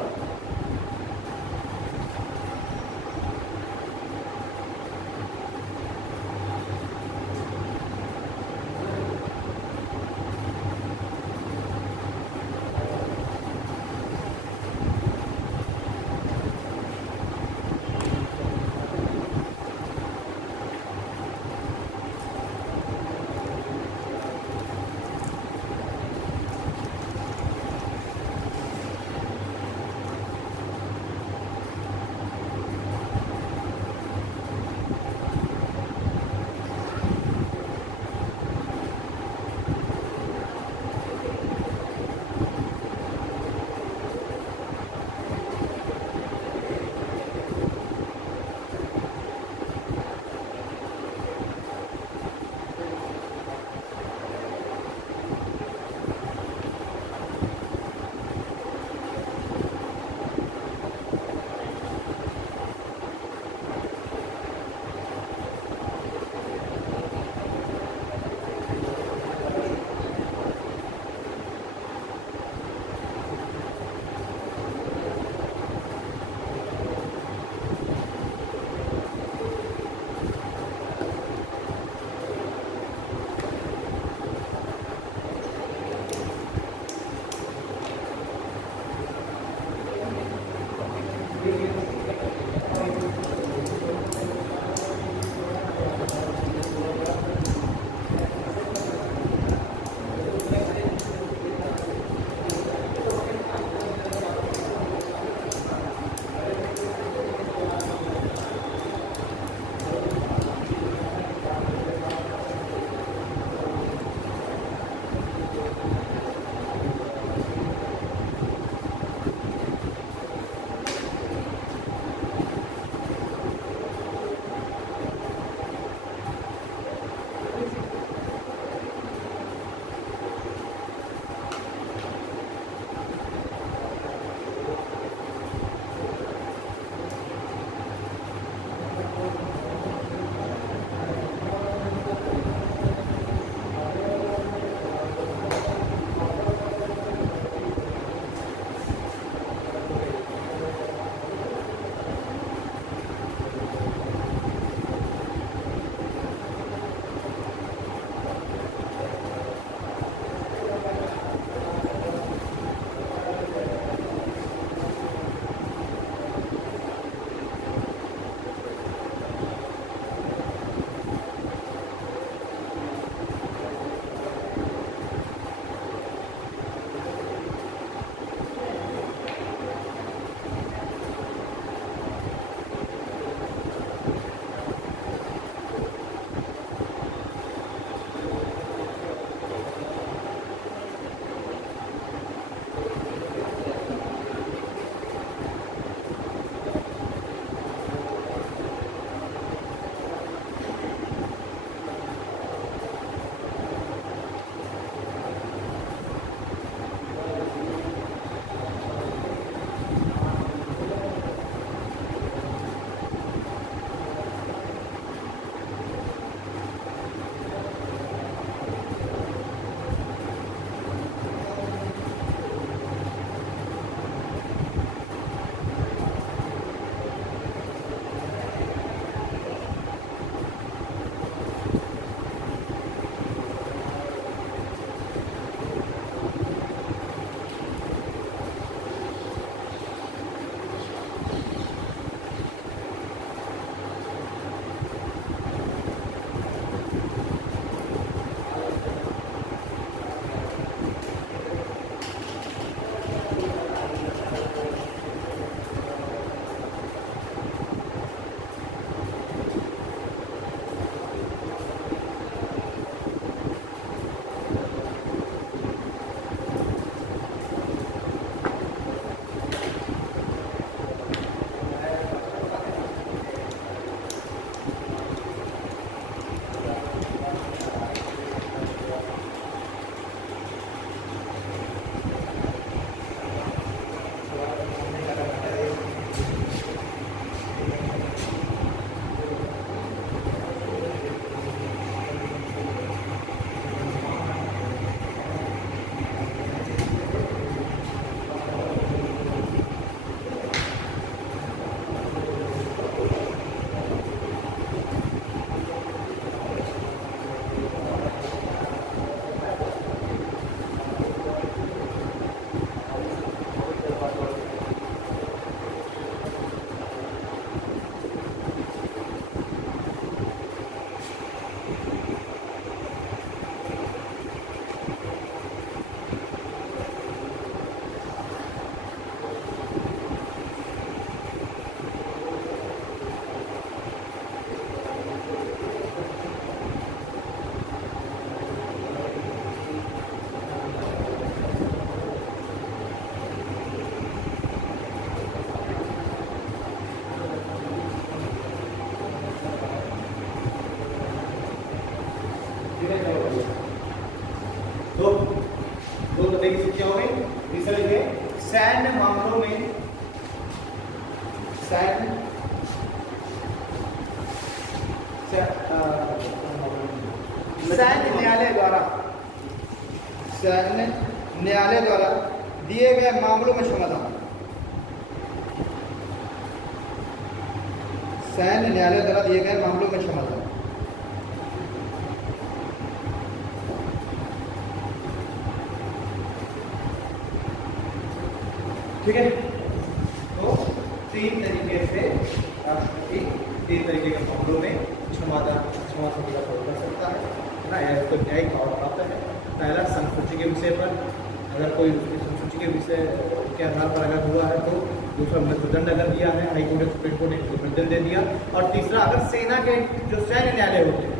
तरह की स्थितियां हो गई। तीसरा लिखिए सैन्य मामलों में सैन्य न्यायालय द्वारा दिए गए मामलों में समाधान। सैन्य न्यायालय द्वारा दिए गए मामलों में समाधान। ठीक है, तो तीन तरीके से राष्ट्रपति तीन तरीके के मामलों में क्षमा समिति का प्रयोग कर सकता है ना। यह तो न्यायिक पावर प्राप्त है। पहला संसूची के विषय पर, अगर कोई उसकी संसूची के विषय के आधार पर अगर हुआ है तो। दूसरा मृत्युदंड अगर दिया है, हाईकोर्ट या सुप्रीम कोर्ट ने मृत्युदंड दे दिया। और तीसरा अगर सेना के जो सैन्य न्यायालय होते हैं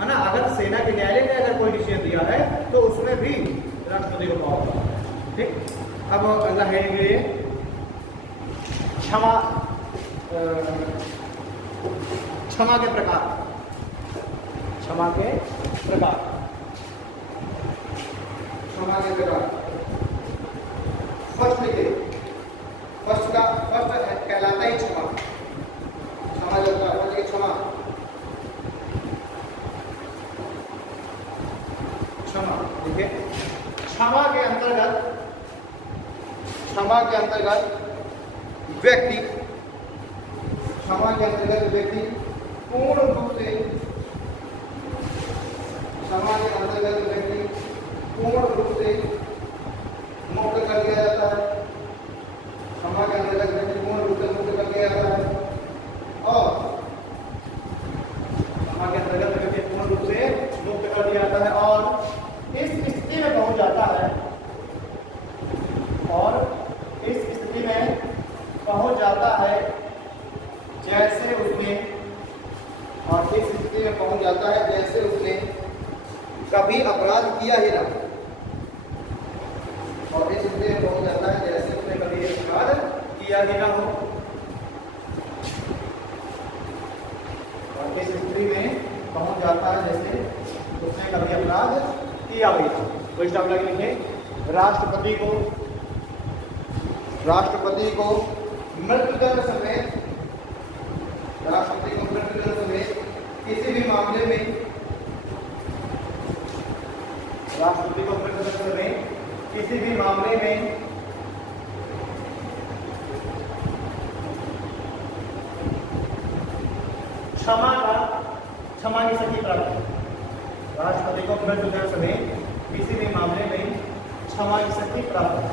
है ना, अगर सेना के न्यायालय ने अगर कोई डिसीजन दिया है तो उसमें भी राष्ट्रपति को पावर प्राप्त है। ठीक, अब अगला है ये क्षमा के प्रकार। क्षमा के प्रकार फर्स्ट लिखिए। फर्स्ट कहलाता ही क्षमा जो होता है क्षमा देखिए। क्षमा के अंतर्गत व्यक्ति पूर्ण रूप से मुक्त कर दिया जाता है। क्षमा के अंतर्गत व्यक्ति पूर्ण रूप से मुक्त कर दिया जाता है और क्षमा के अंतर्गत व्यक्ति पूर्ण रूप से मुक्त कर दिया जाता है और इस स्थिति में पहुंच जाता है जैसे उसने कभी अपराध किया ही ना। और इस स्थिति में पहुंच जाता है जैसे उसने कभी अपराध किया ही ना हो। और इस स्थिति में पहुंच जाता है जैसे उसने कभी अपराध किया ही ना। तो इस टाइप लिखे राष्ट्रपति को मृत्युदंड समेत किसी भी मामले में क्षमा की शक्ति प्राप्त है। राष्ट्रपति को मृत्युदंड समेत किसी भी मामले में क्षमा की शक्ति प्राप्त है।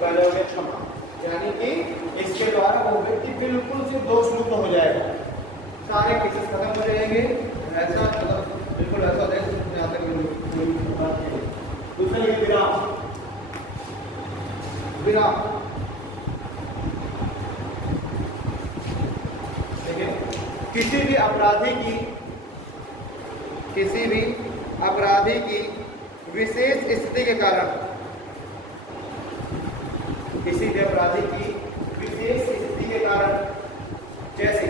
पहले हो गया क्षमा, यानी कि इसके द्वारा वो व्यक्ति बिल्कुल से दोष मुक्त हो जाएगा, सारे केसेस खत्म हो जाएंगे। ऐसा मतलब बिल्कुल ऐसा देश यहाँ तक बात की। दूसरा ये विराम ठीक है। किसी भी अपराधी की विशेष स्थिति के कारण जैसे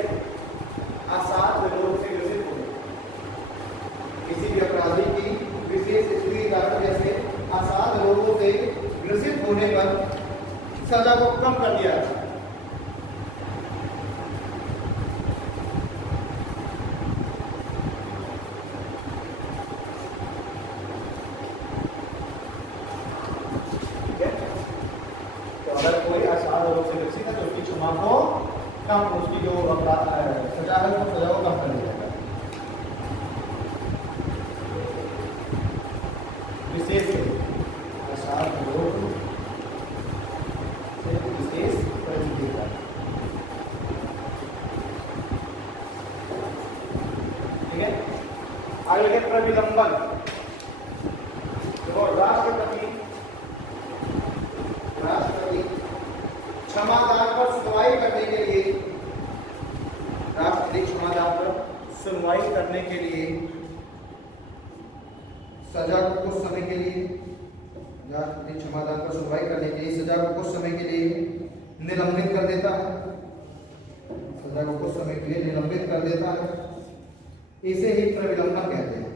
असाध्य रोग से ग्रसित होने, किसी भी अपराधी की विशेष स्थिति के कारण जैसे असाध्य रोगों से ग्रसित होने पर सजा को कम कर दिया जाता है। अगर कोई असाध्य रोग से ग्रसित है तो उसकी क्षमा को कम, उसकी जो सजा है वो सजा को कम कर दिया जाएगा। विशेष असाध्य रोग से विशेष परिस्थिति का ठीक है। आगे प्रतिलंबन। तो राष्ट्रपति क्षमादान पर सुनवाई करने के लिए, राष्ट्रपति क्षमादान पर सुनवाई करने के लिए सजा को कुछ समय के लिए या क्षमादान पर सुनवाई करने के लिए सजा को कुछ समय के लिए निलंबित कर देता है, सजा को कुछ समय के लिए निलंबित कर देता है। इसे ही प्रविलंबन कहते हैं।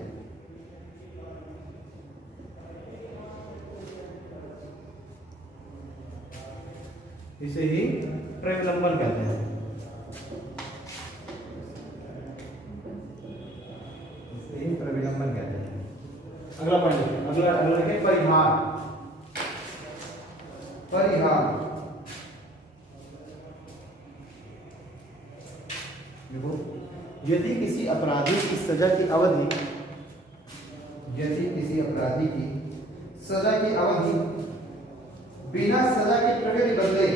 इसे ही प्रविलंबन कहते हैं। इसे ही प्रविलंबन कहते हैं। अगला पॉइंट देखिए, अगला देखिए परिहार। परिहार देखो, यदि किसी अपराधी की सजा की अवधि, यदि किसी अपराधी की सजा की अवधि बिना सजा की प्रकृति बदले,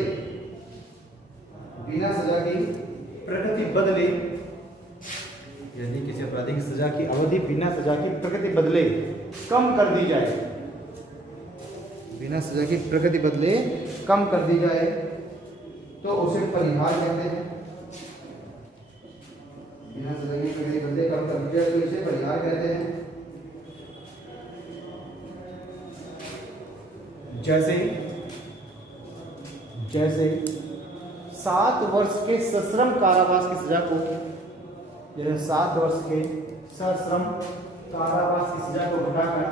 बिना सजा की प्रकृति बदले, यदि किसी अपराधी की सजा की अवधि बिना सजा की प्रकृति बदले कम कर दी जाए, बिना सजा की प्रकृति बदले कम कर दी जाए तो उसे परिहार कहते हैं। बिना सजा की प्रकृति बदले कम कर दी जाए तो इसे परिहार कहते हैं। जैसे 7 वर्ष के सश्रम कारावास की सजा को, जैसे 7 वर्ष के सश्रम कारावास की सजा को घटाकर,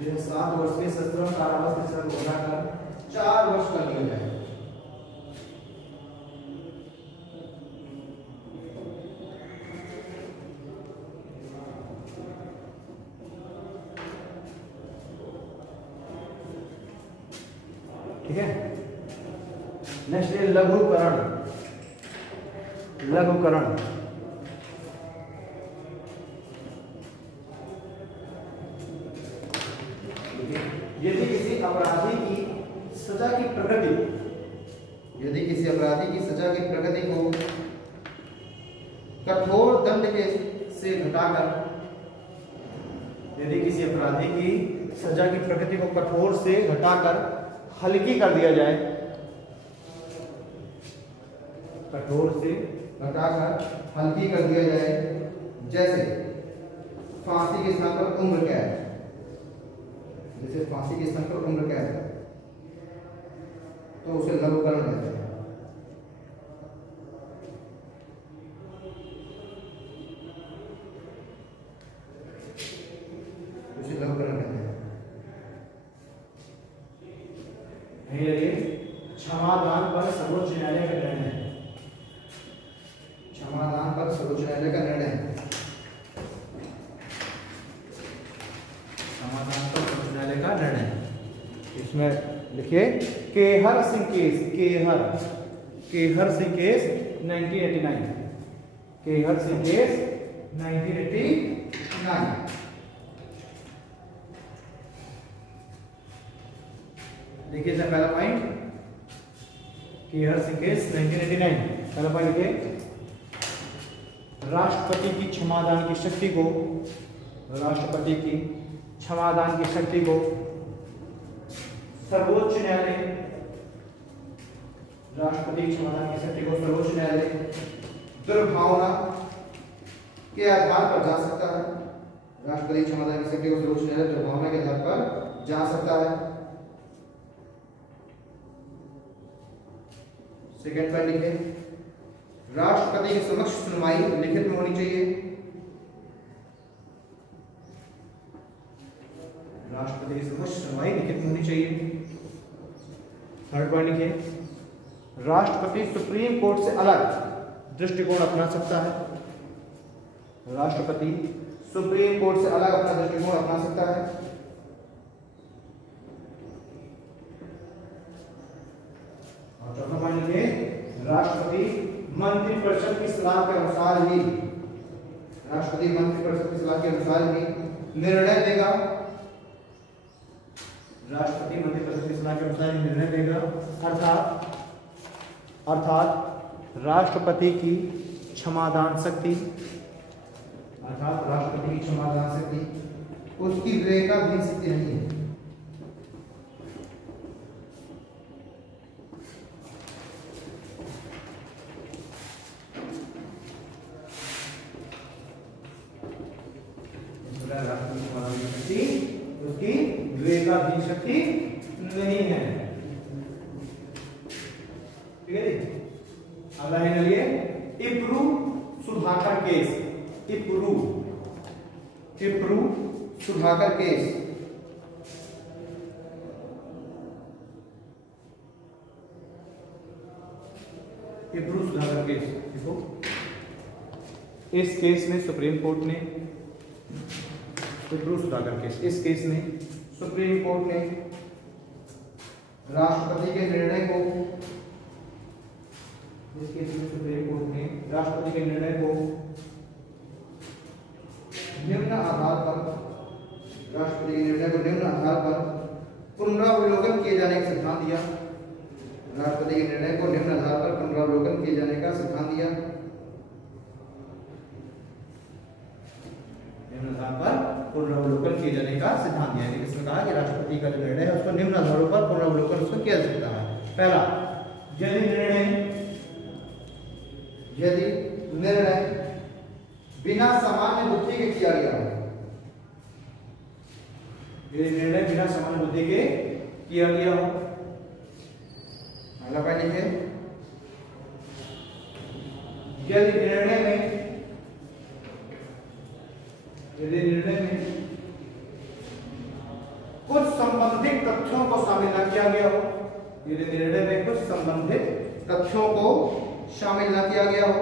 जैसे 7 वर्ष के सश्रम कारावास की सजा को घटाकर 4 वर्ष कर दिया जाए। ठीक है, नेक्स्ट है लघुकरण। लघुकरण यदि किसी अपराधी की सजा की प्रकृति, यदि किसी अपराधी की सजा की प्रकृति को कठोर दंड के से घटाकर, यदि किसी अपराधी की सजा की प्रकृति को कठोर से घटाकर हल्की कर दिया जाए, कठोर से घटाकर हल्की कर दिया जाए, जैसे फांसी के स्थान पर उम्र कैद, जैसे फांसी के स्थान पर उम्र कैद, तो उसे लघुकरण कहते हैं। उसे लघुकरण कहते हैं। क्षमादान पर सर्वोच्च न्यायालय का निर्णय, क्षमादान पर सर्वोच्च न्यायालय का निर्णय, क्षमादान पर सर्वोच्च न्यायालय का निर्णय। इसमें लिखिए Kehar Singh case, Kehar Singh case 1989, Kehar Singh case 1989। देखिए सर पहला पॉइंट केहर सिंह केस 1989। पहला पॉइंट लिखिए राष्ट्रपति की क्षमादान की शक्ति को, राष्ट्रपति की क्षमादान की शक्ति को सर्वोच्च न्यायालय, राष्ट्रपति की क्षमादान की शक्ति को सर्वोच्च न्यायालय दुर्भावना के आधार पर जा सकता है। राष्ट्रपति की क्षमादान की शक्ति को सर्वोच्च न्यायालय दुर्भावना के आधार पर जा सकता है। सेकंड पॉइंट लिखे राष्ट्रपति के समक्ष सुनवाई लिखित में होनी चाहिए। राष्ट्रपति के समक्ष सुनवाई लिखित में होनी चाहिए। थर्ड पॉइंट लिखे राष्ट्रपति सुप्रीम कोर्ट से अलग दृष्टिकोण अपना सकता है। राष्ट्रपति सुप्रीम कोर्ट से अलग अपना दृष्टिकोण अपना सकता है। और चौथा पॉइंट लिखे राष्ट्रपति मंत्रिपरिषद की सलाह के अनुसार ही, राष्ट्रपति मंत्रिपरिषद की सलाह के अनुसार ही निर्णय देगा। राष्ट्रपति मंत्रिपरिषद की सलाह के अनुसार ही निर्णय देगा। अर्थात राष्ट्रपति की क्षमादान शक्ति, अर्थात राष्ट्रपति की क्षमादान शक्ति उसकी विवेकाधीन शक्ति नहीं है। उसकी विवेकाधीन विशेषाधीन नहीं है। ठीक है जी। अगला है लिए Epuru Sudhakar case. Epuru Sudhakar case. Epuru Sudhakar case देखो, इस केस में सुप्रीम कोर्ट ने, इप्रू सुधाकर केस, इस केस में सुप्रीम कोर्ट ने राष्ट्रपति के निर्णय को, इस केस में सुप्रीम कोर्ट ने राष्ट्रपति के निर्णय को निम्न आधार पर, राष्ट्रपति के निर्णय को निम्न आधार पर पुनरावलोकन किए जाने का सिद्धांत दिया। राष्ट्रपति के निर्णय को निम्न आधार पर पुनरावलोकन किए जाने का सिद्धांत दिया। निम्न आधार पर पुनरावलोकन किए जाने का सिद्धांत दिया। इसमें कहा कि राष्ट्रपति का जो निर्णय है उसको निम्न आधारों पर पुनरावलोकन उसको किया जा सकता है। पहला, यदि निर्णय बिना सामान्य बुद्धि के किया गया हो, यदि निर्णय बिना सामान्य बुद्धि के किया गया हो। अगला पॉइंट लिखिए, यदि निर्णय में कुछ संबंधित तथ्यों को शामिल न किया गया हो, यदि निर्णय में कुछ संबंधित तथ्यों को शामिल न किया गया हो,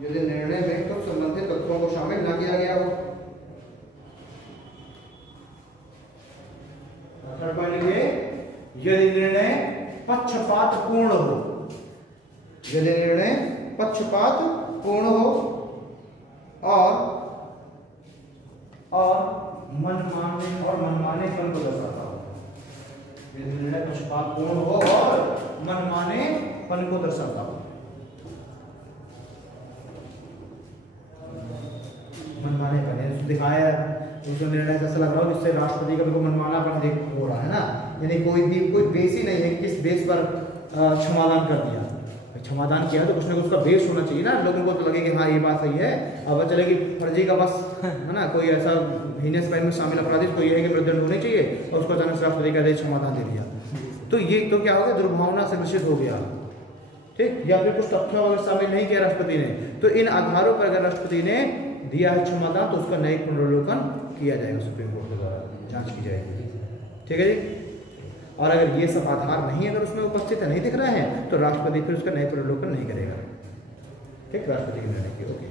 यदि निर्णय में कुछ संबंधित तथ्यों को शामिल न किया गया हो। थर्ड पॉइंट लिखिए, यदि निर्णय पक्षपात पूर्ण हो, यदि निर्णय पक्षपात पूर्ण हो और मनमानेपन को दर्शाता हो। यदि निर्णय पक्षपात पूर्ण हो और मनमानेपन को दर्शाता हो। मनमानेपन दिखाया जो निर्णय ऐसा लग रहा हो जिससे राष्ट्रपति का बिल्कुल मनमानापन हो रहा है ना, यानी कोई बेस ही नहीं है, किस बेस पर क्षमादान कर दिया। क्षमादान किया तो कुछ ना कुछ उसका बेस होना चाहिए ना, लोगों को तो लगे कि हाँ ये बात सही है। अब चले कि फर्जी का बस है ना, कोई ऐसा हीनस क्राइम में शामिल अपराधी को ये है कि मृत्युदंड होनी चाहिए और उसको अचानक राष्ट्रपति का क्षमादान दे दिया, तो ये तो क्या हो गया, दुर्भावना से ग्रसित हो गया। ठीक, या फिर कुछ तथ्यों अगर शामिल नहीं किया राष्ट्रपति ने, तो इन आधारों पर अगर राष्ट्रपति ने दिया है क्षमादान तो उसका न्यायिक पुनरावलोकन किया जाएगा, सुप्रीम कोर्ट के द्वारा जांच की जाएगी। ठीक है जी। और अगर ये सब आधार नहीं अगर उसमें उपस्थित है, नहीं दिख रहे हैं, तो राष्ट्रपति फिर उसका न्यायिक पुनरावलोकन नहीं करेगा। ठीक, राष्ट्रपति के निर्णय की। ओके,